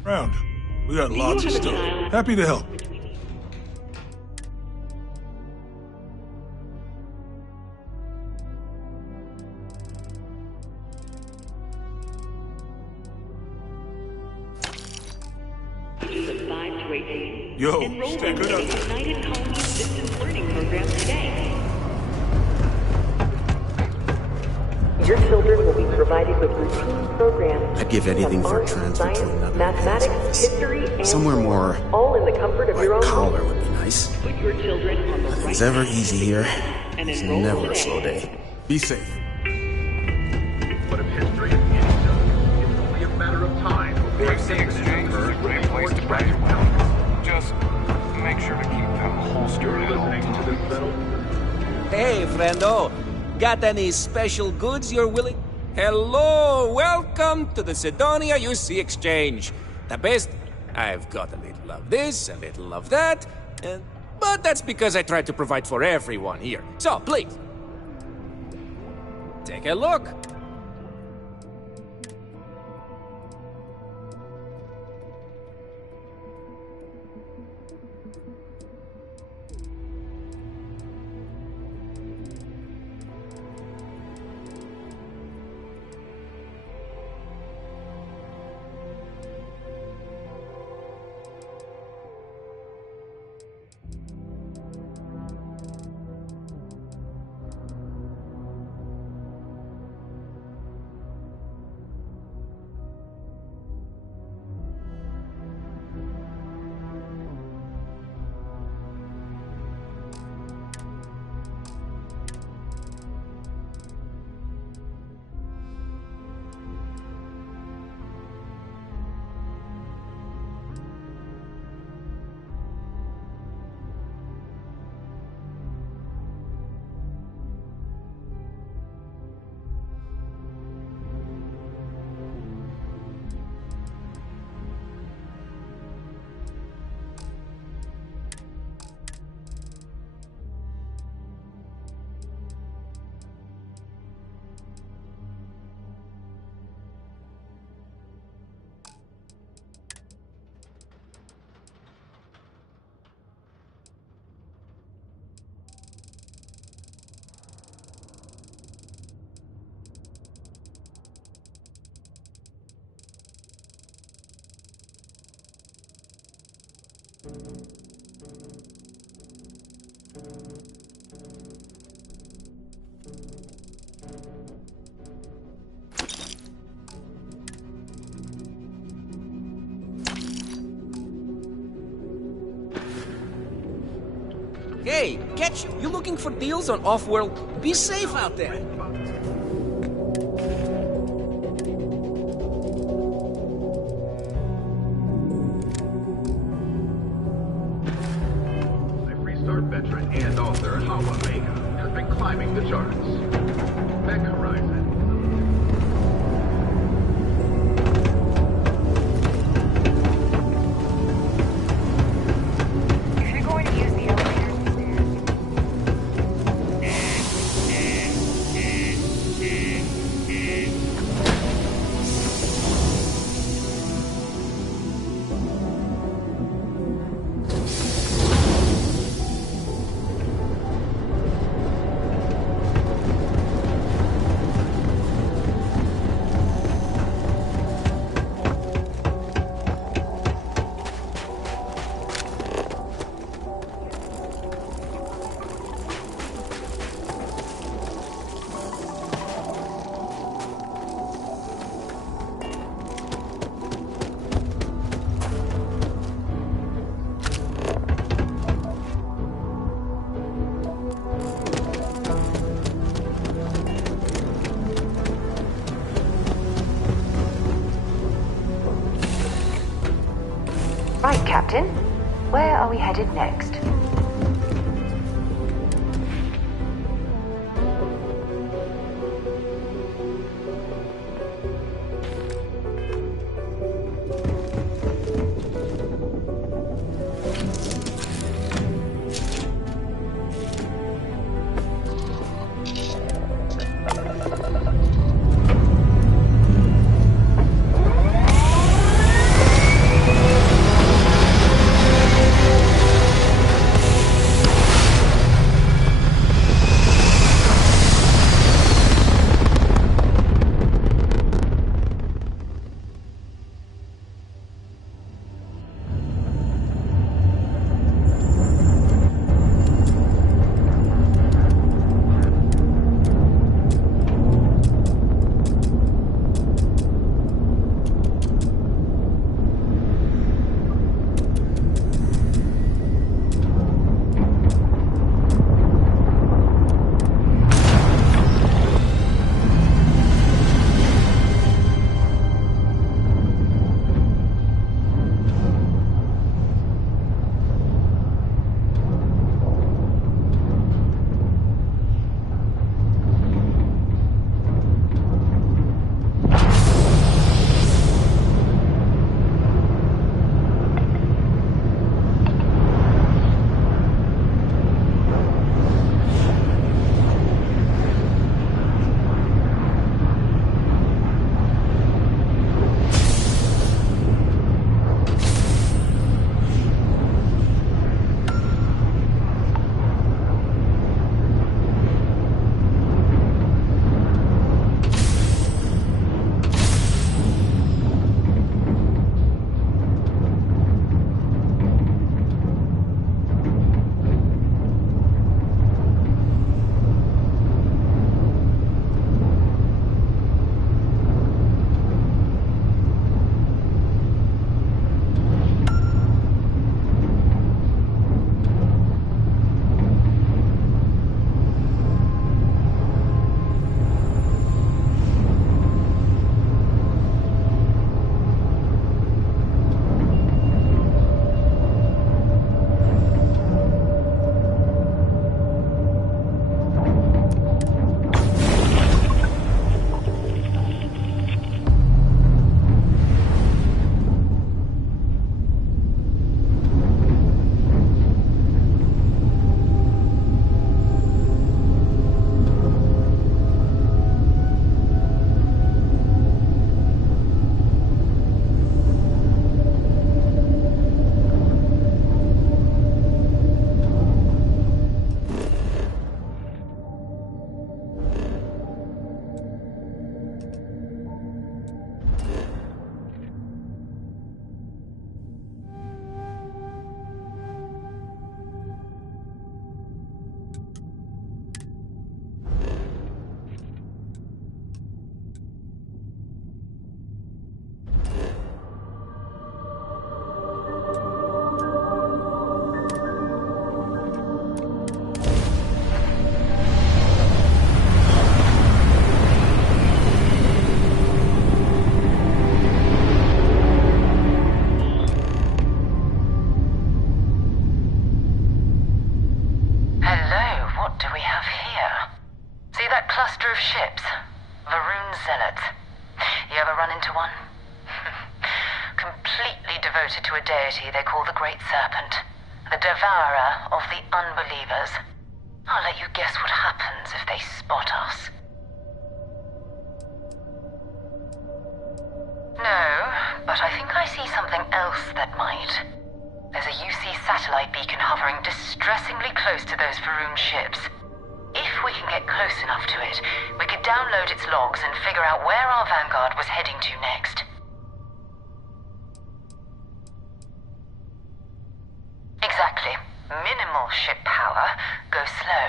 Round. We got lots of stuff. Happy to help. Ages of 5 to 18. Yo, Enroll stay in good the out there. United Colonies Distance Learning Program today. Your children will be provided with routine programs. I'd give anything from for a art, transfer to science, another mathematics, history, and Somewhere more all in the comfort of your own home. collar would be nice. Put your children on the right Nothing's ever easy here. and It's enroll never a today. slow day. Be safe. But if history is any judge, it's only a matter of time before The exchange is a great place to graduate. Just make sure to keep them holstered at all listening to this settle. Hey, friendo. Got any special goods you're willing? Hello, welcome to the Sidonia UC Exchange. The best. I've got a little of this, a little of that, but that's because I try to provide for everyone here. So, please, take a look. Hey, catch you looking for deals on Off-World? Be safe out there. A Restart veteran and author Hawa Vega has been climbing the charts. Mech Horizon. If you're going to use the elevator, are we headed next? devoted to a deity they call the Great Serpent, the devourer of the unbelievers. I'll let you guess what happens if they spot us. No, but I think I see something else that might. There's a UC satellite beacon hovering distressingly close to those Faroon ships. If we can get close enough to it, we could download its logs and figure out where our Vanguard was heading to next. Exactly. Minimal ship power. Go slow.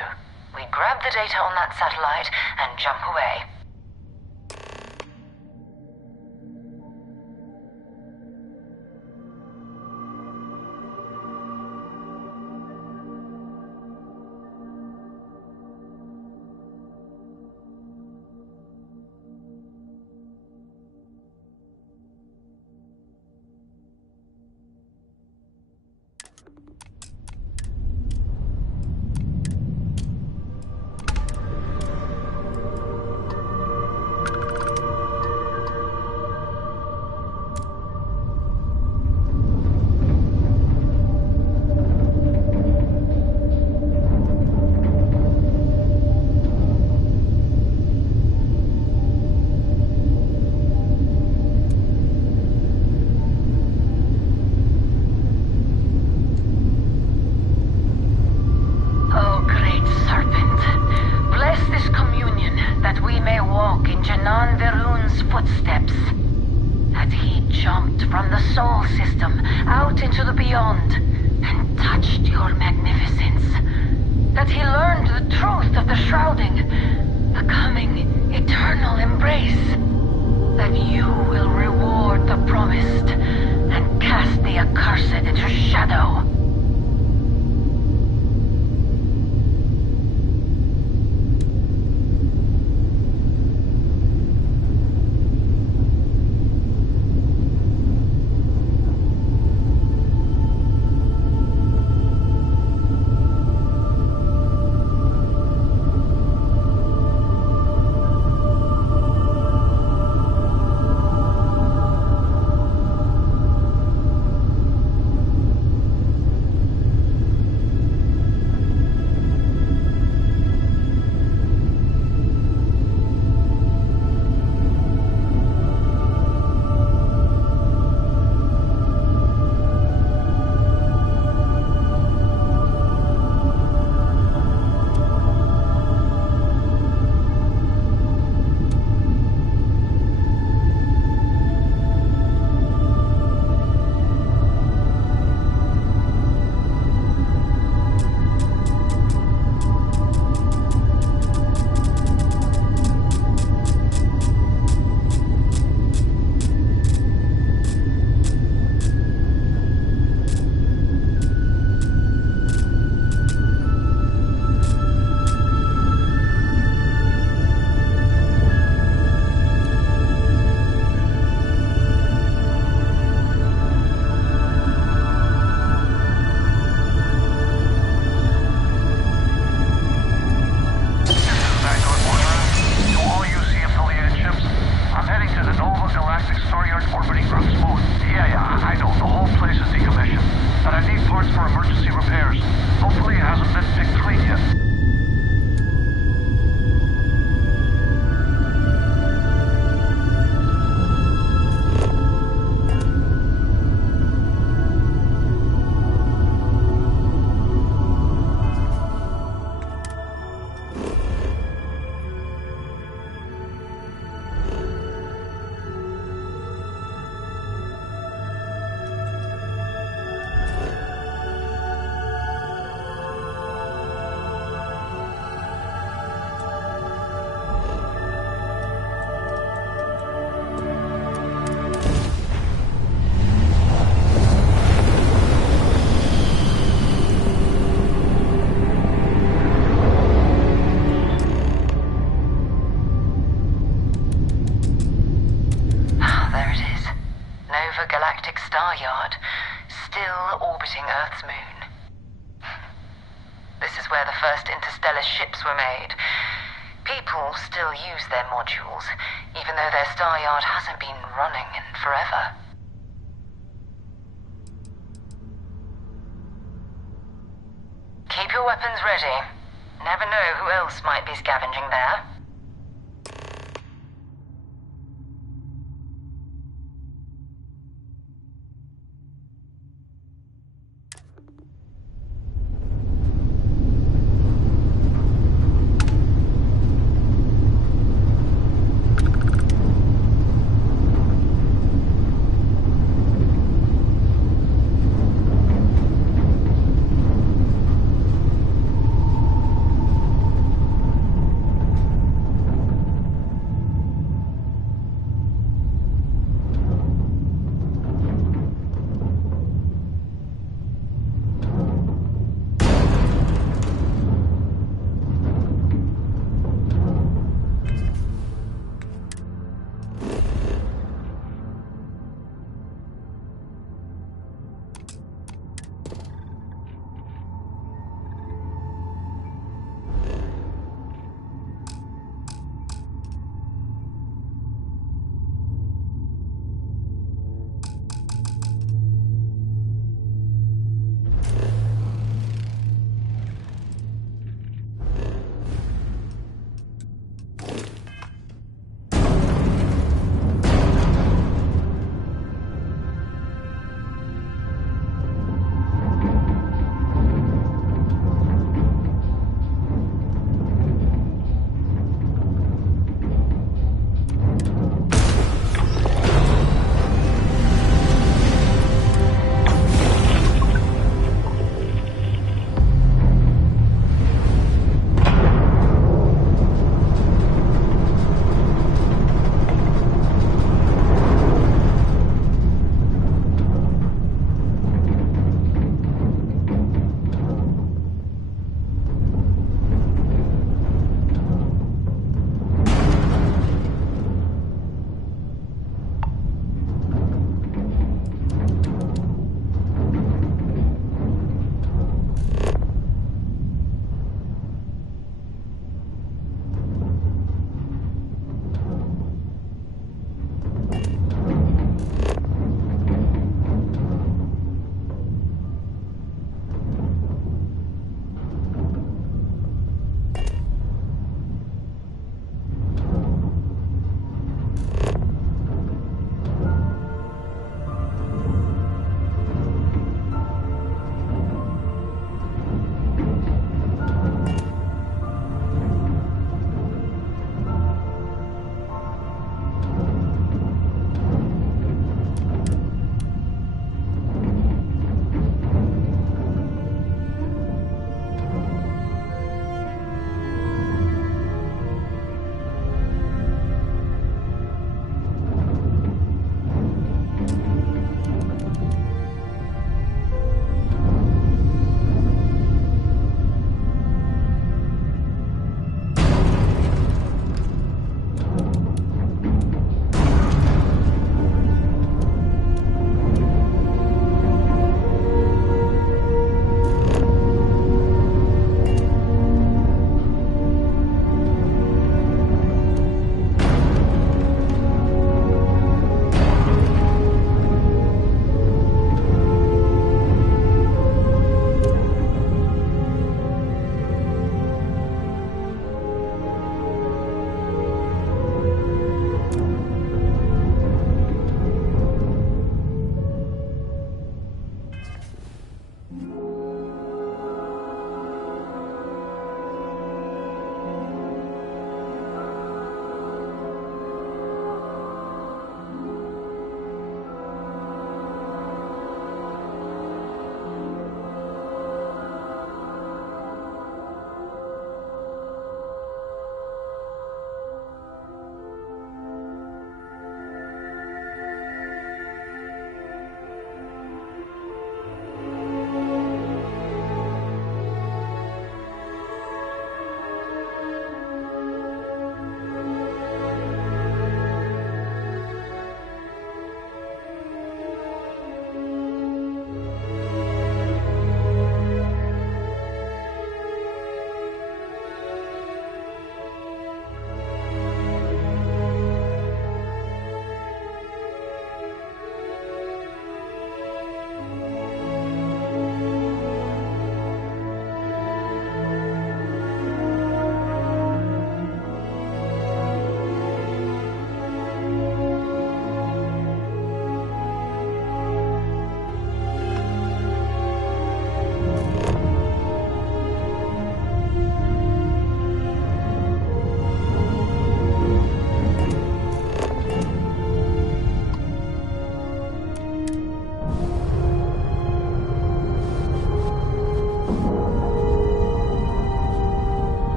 We grab the data on that satellite and jump away. non-Veroon's footsteps. That he jumped from the Sol system out into the beyond and touched your magnificence. That he learned the truth of the shrouding, the coming eternal embrace. That you will reward the promised and cast the accursed into shadow. Ships were made. People still use their modules, even though their star yard hasn't been running in forever. Keep your weapons ready. Never know who else might be scavenging there.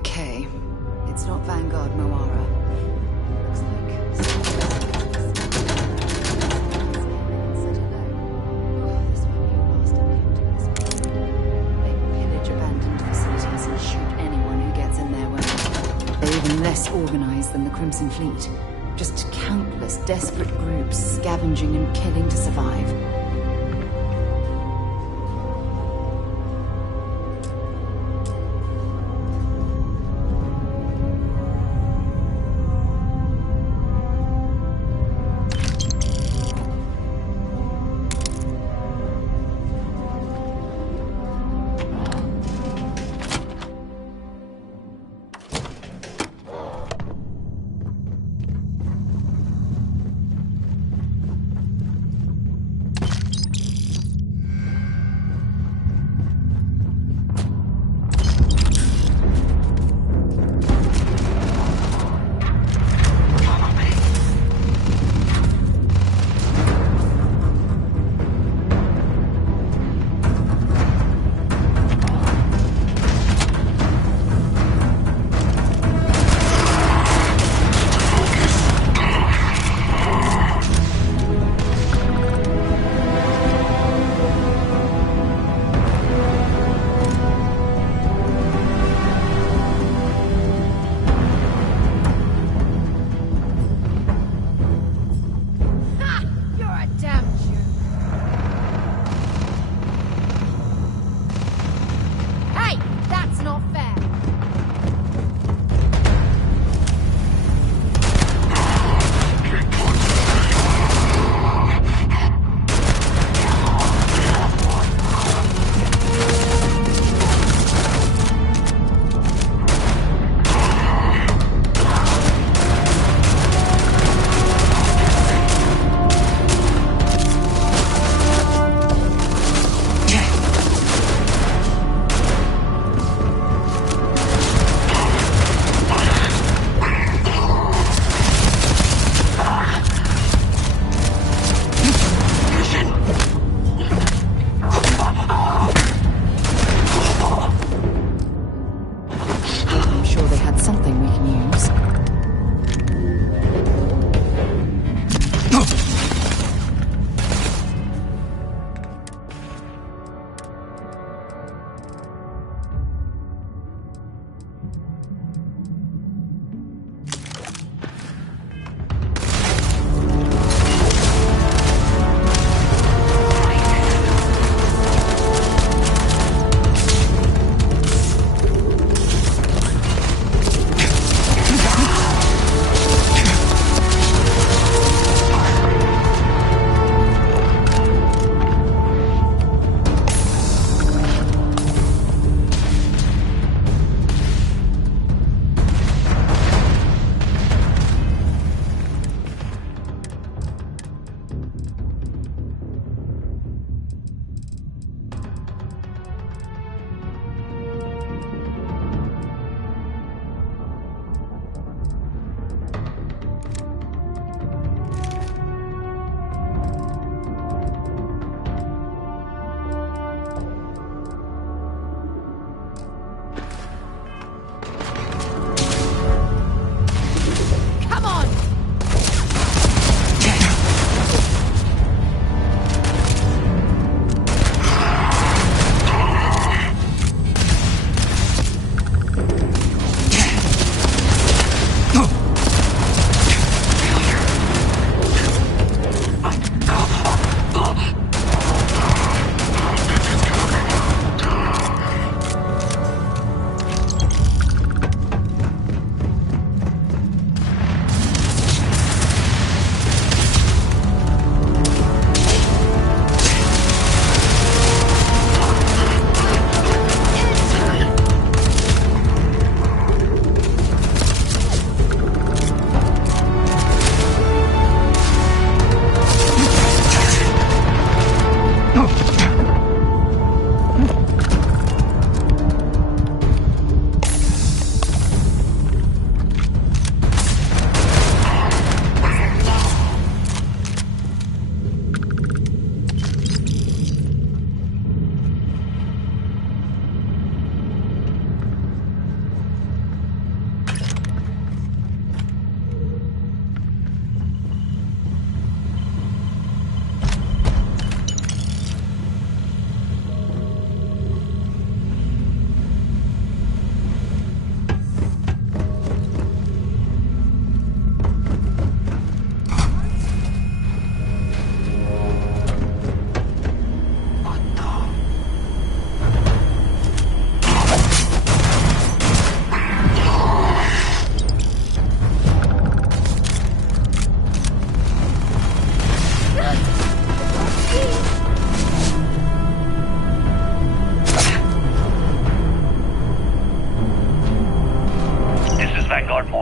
Okay. It's not Vanguard Moara. Looks like... They pillage abandoned facilities and shoot anyone who gets in their way. They're even less organized than the Crimson Fleet. Just countless desperate groups scavenging and killing to survive.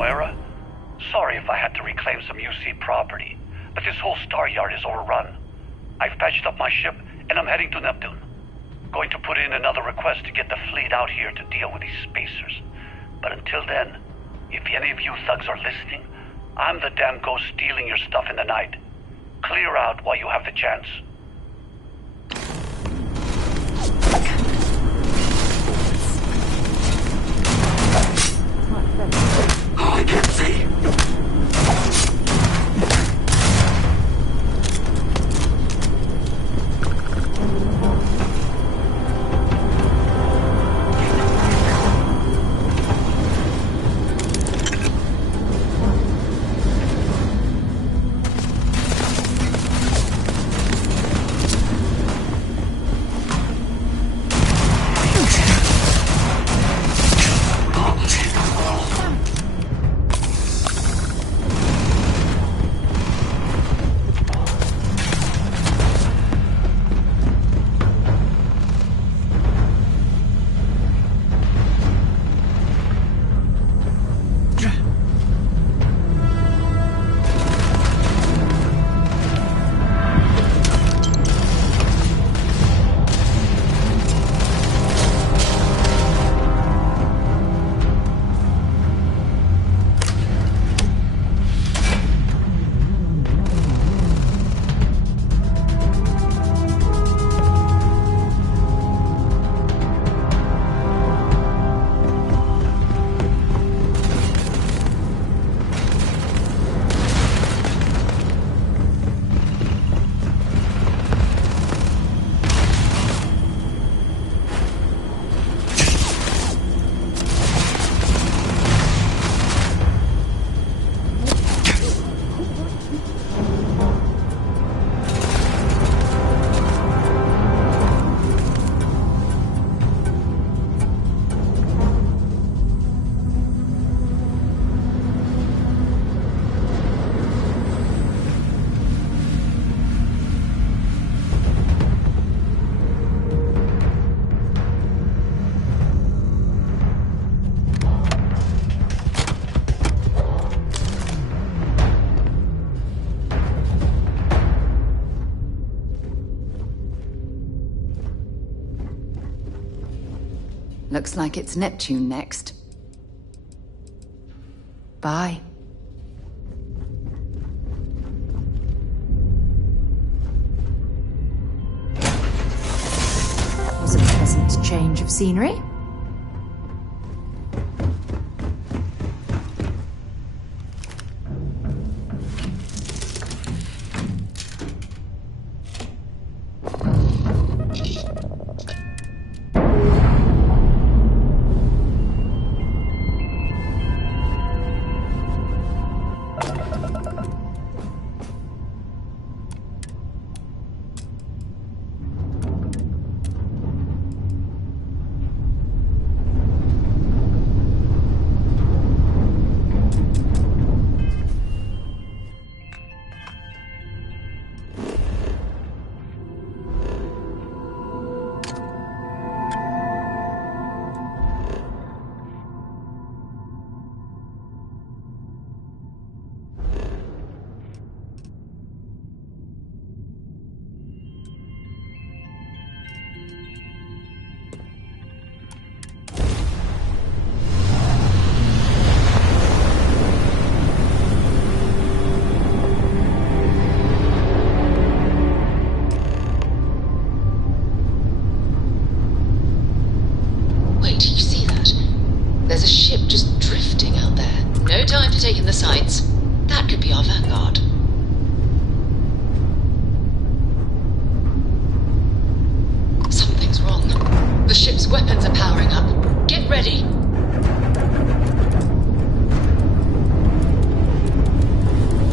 Era. Sorry if I had to reclaim some UC property, but this whole star yard is overrun. I've patched up my ship, and I'm heading to Neptune. Going to put in another request to get the fleet out here to deal with these spacers. But until then, if any of you thugs are listening, I'm the damn ghost stealing your stuff in the night. Clear out while you have the chance. I can't see. Looks like it's Neptune next. Bye. That was a pleasant change of scenery. Taking the sights. That could be our vanguard. Something's wrong. The ship's weapons are powering up. Get ready.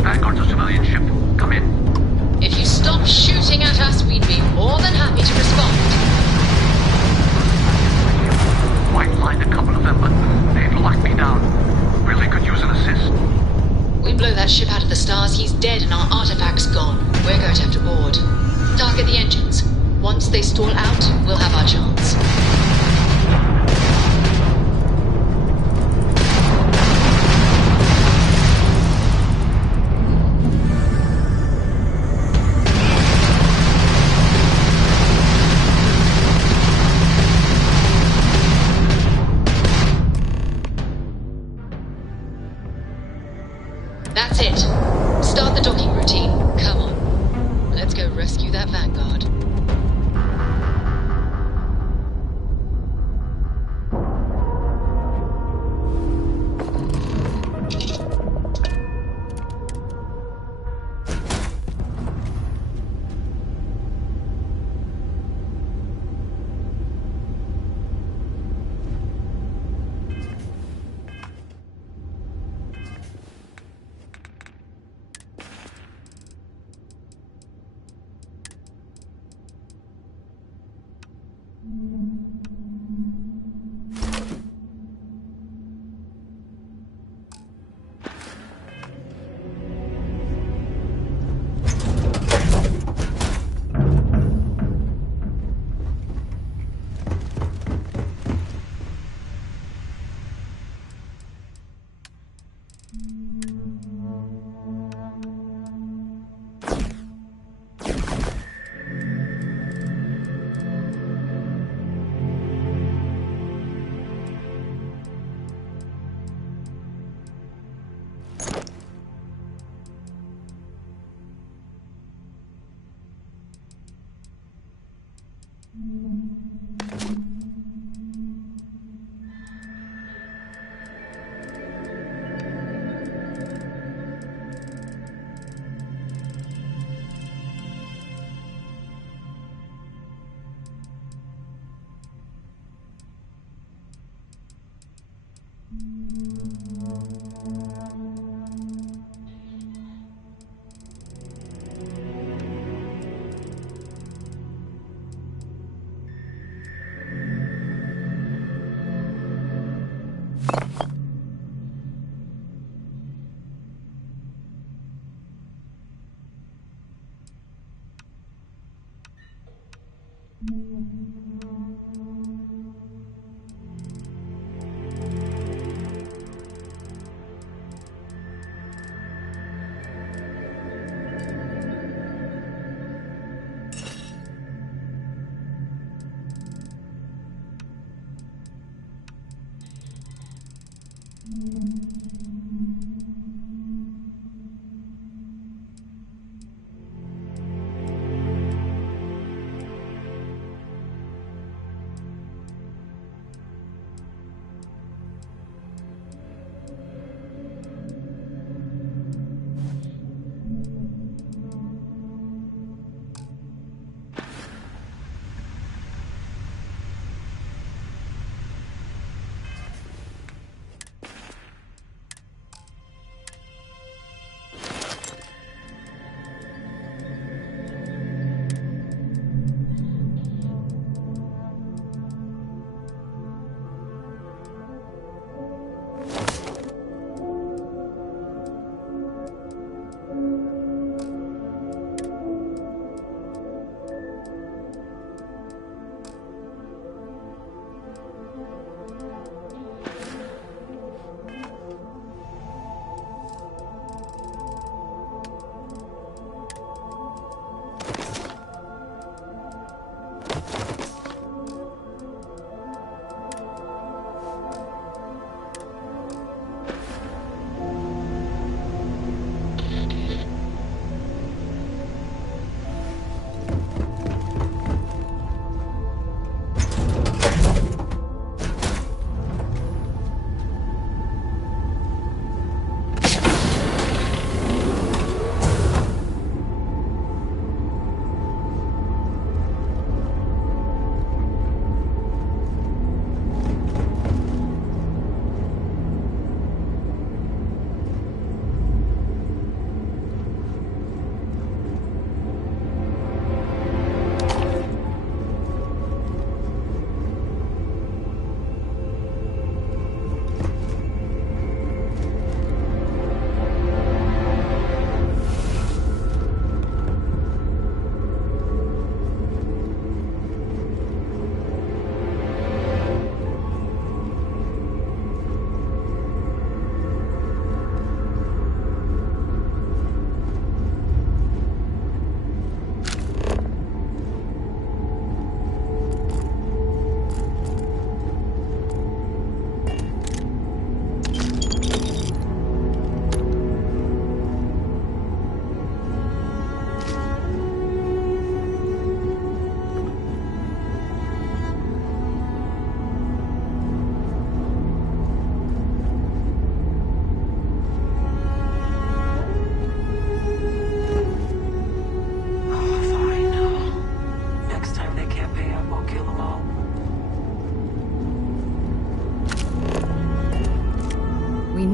Vanguard to civilian ship. Come in. If you stop shooting at us, we'd be more than happy to respond. Might find a couple of them, but they've locked me down. Really could use an assist. We blow that ship out of the stars, he's dead and our artifact's gone. We're going to have to board. Target the engines. Once they stall out, we'll have our chance. That's it. Start the docking routine. Come on. Let's go rescue that Vanguard.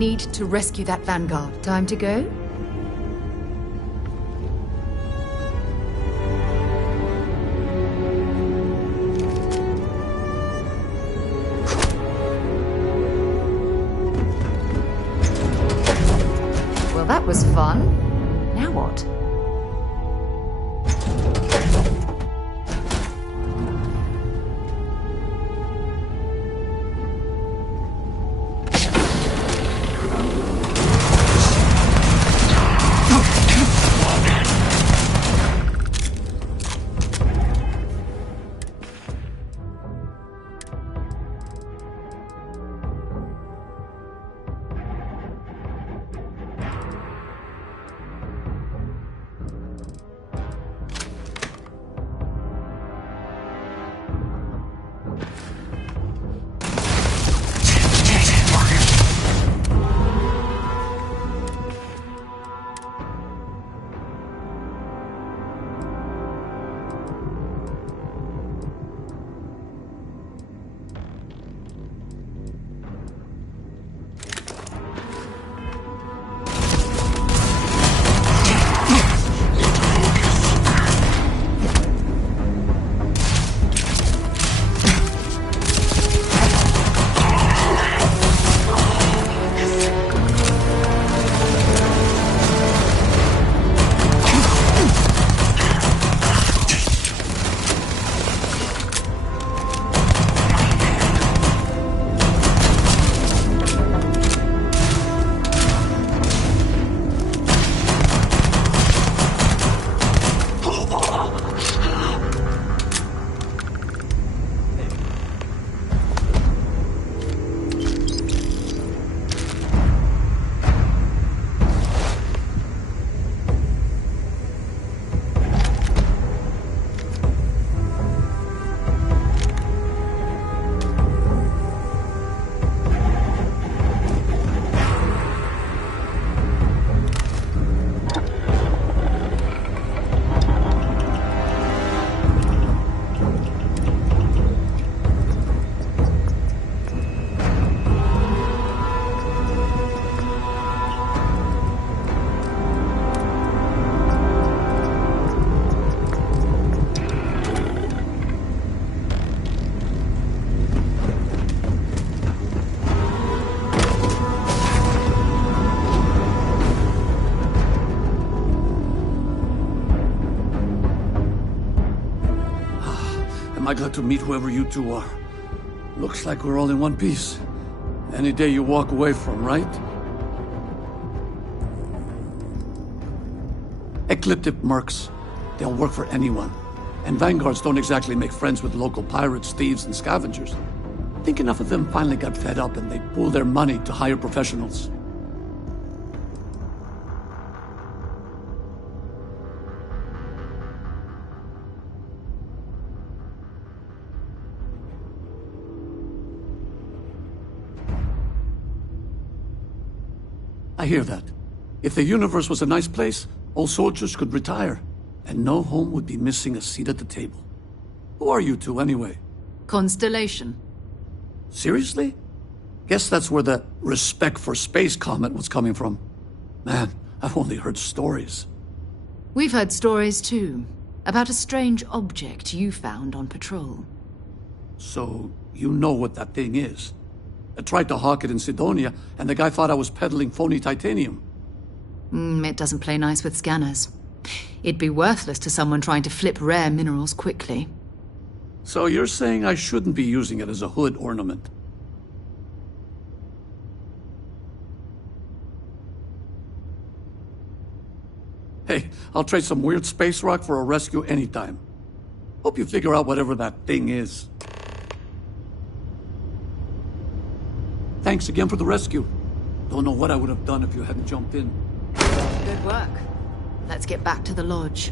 need to rescue that Vanguard. Time to go? Well, that was fun. Now what? Am I glad to meet whoever you two are? Looks like we're all in one piece. Any day you walk away from, right? Ecliptic mercs. They'll work for anyone. And vanguards don't exactly make friends with local pirates, thieves, and scavengers. I think enough of them finally got fed up and they pooled their money to hire professionals. I hear that. If the universe was a nice place, all soldiers could retire, and no home would be missing a seat at the table. Who are you two, anyway? Constellation. Seriously? Guess that's where the respect for space comment was coming from. Man, I've only heard stories. We've heard stories too, about a strange object you found on patrol. So, you know what that thing is? I tried to hawk it in Sidonia, and the guy thought I was peddling phony titanium. It doesn't play nice with scanners. It'd be worthless to someone trying to flip rare minerals quickly. So you're saying I shouldn't be using it as a hood ornament? Hey, I'll trade some weird space rock for a rescue anytime. Hope you figure out whatever that thing is. Thanks again for the rescue. Don't know what I would have done if you hadn't jumped in. Good work. Let's get back to the lodge.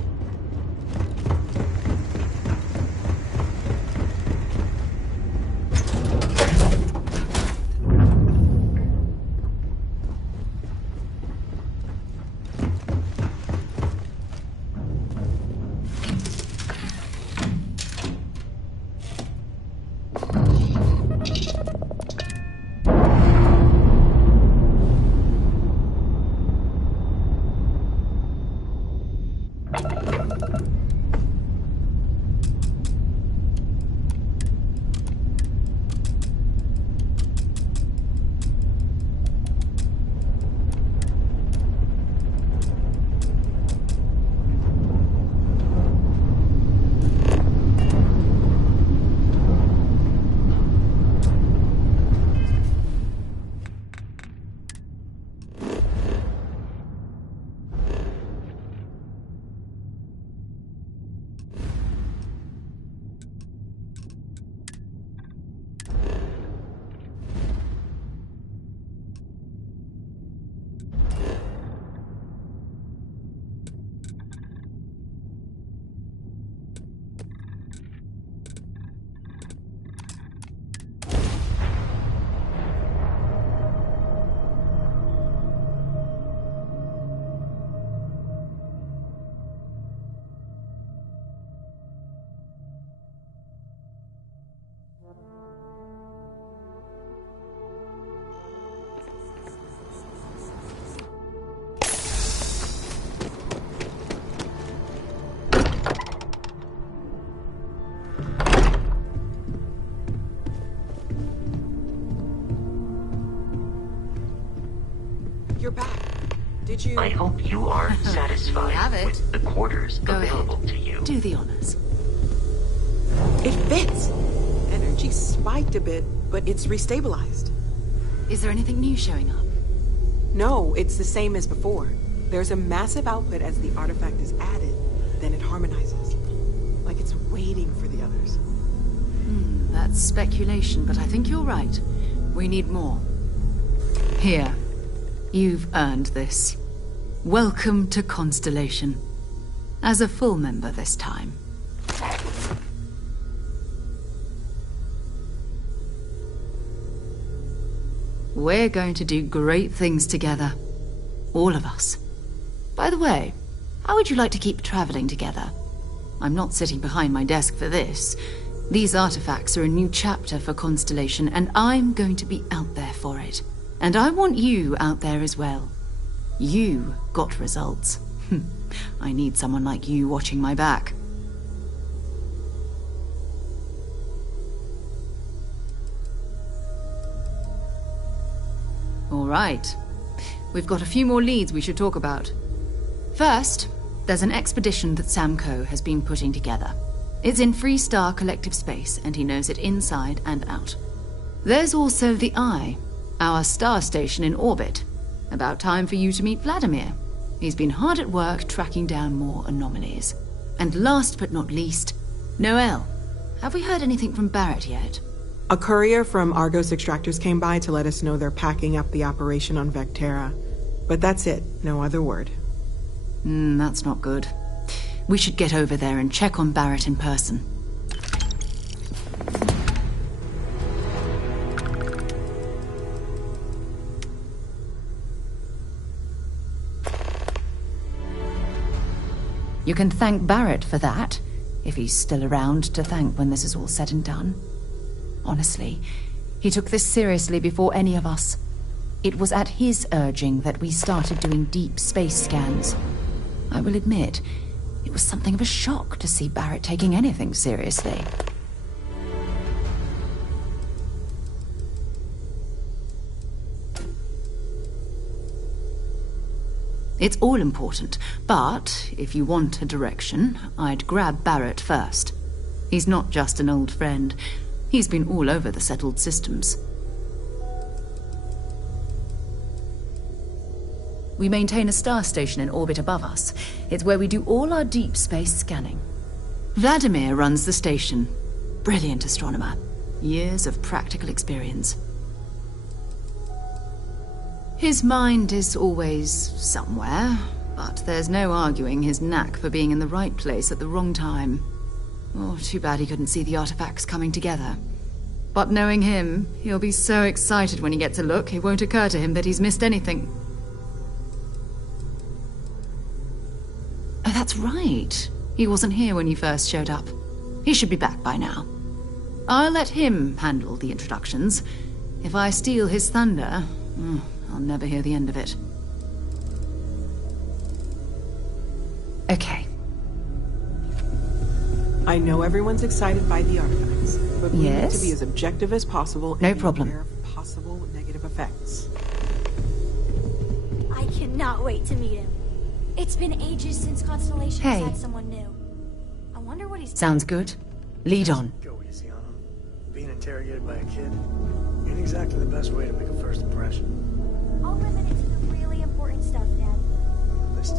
You're back. Did you... I hope you are satisfied have it. with the quarters Go available ahead. to you. Do the honors. It fits. Energy spiked a bit, but it's restabilized. Is there anything new showing up? No, it's the same as before. There's a massive output as the artifact is added, then it harmonizes. Like it's waiting for the others. That's speculation, but I think you're right. We need more. Here. You've earned this. Welcome to Constellation. As a full member this time. We're going to do great things together. All of us. By the way, how would you like to keep traveling together? I'm not sitting behind my desk for this. These artifacts are a new chapter for Constellation, and I'm going to be out there for it. And I want you out there as well. You got results. I need someone like you watching my back. All right. We've got a few more leads we should talk about. First, there's an expedition that Samco has been putting together. It's in Freestar Collective Space, and he knows it inside and out. There's also the Eye, our star station in orbit. About time for you to meet Vladimir. He's been hard at work tracking down more anomalies. And last but not least, Noel. Have we heard anything from Barrett yet? A courier from Argos Extractors came by to let us know they're packing up the operation on Vectera. But that's it, no other word. That's not good. We should get over there and check on Barrett in person. You can thank Barrett for that, if he's still around to thank when this is all said and done. Honestly, he took this seriously before any of us. It was at his urging that we started doing deep space scans. I will admit, it was something of a shock to see Barrett taking anything seriously. It's all important, but if you want a direction, I'd grab Barrett first. He's not just an old friend. He's been all over the settled systems. We maintain a star station in orbit above us. It's where we do all our deep space scanning. Vladimir runs the station. Brilliant astronomer. Years of practical experience. His mind is always somewhere, but there's no arguing his knack for being in the right place at the wrong time. Oh, too bad he couldn't see the artifacts coming together. But knowing him, he'll be so excited when he gets a look, it won't occur to him that he's missed anything. Oh, that's right. He wasn't here when you first showed up. He should be back by now. I'll let him handle the introductions. If I steal his thunder, I'll never hear the end of it. Okay. I know everyone's excited by the artifacts, but we need Yes? to be as objective as possible and No be problem. aware of possible negative effects. I cannot wait to meet him. It's been ages since Constellation Hey. has had someone new. I wonder what he's... Sounds good. Lead on. Go easy on him. Being interrogated by a kid ain't exactly the best way to make a first impression.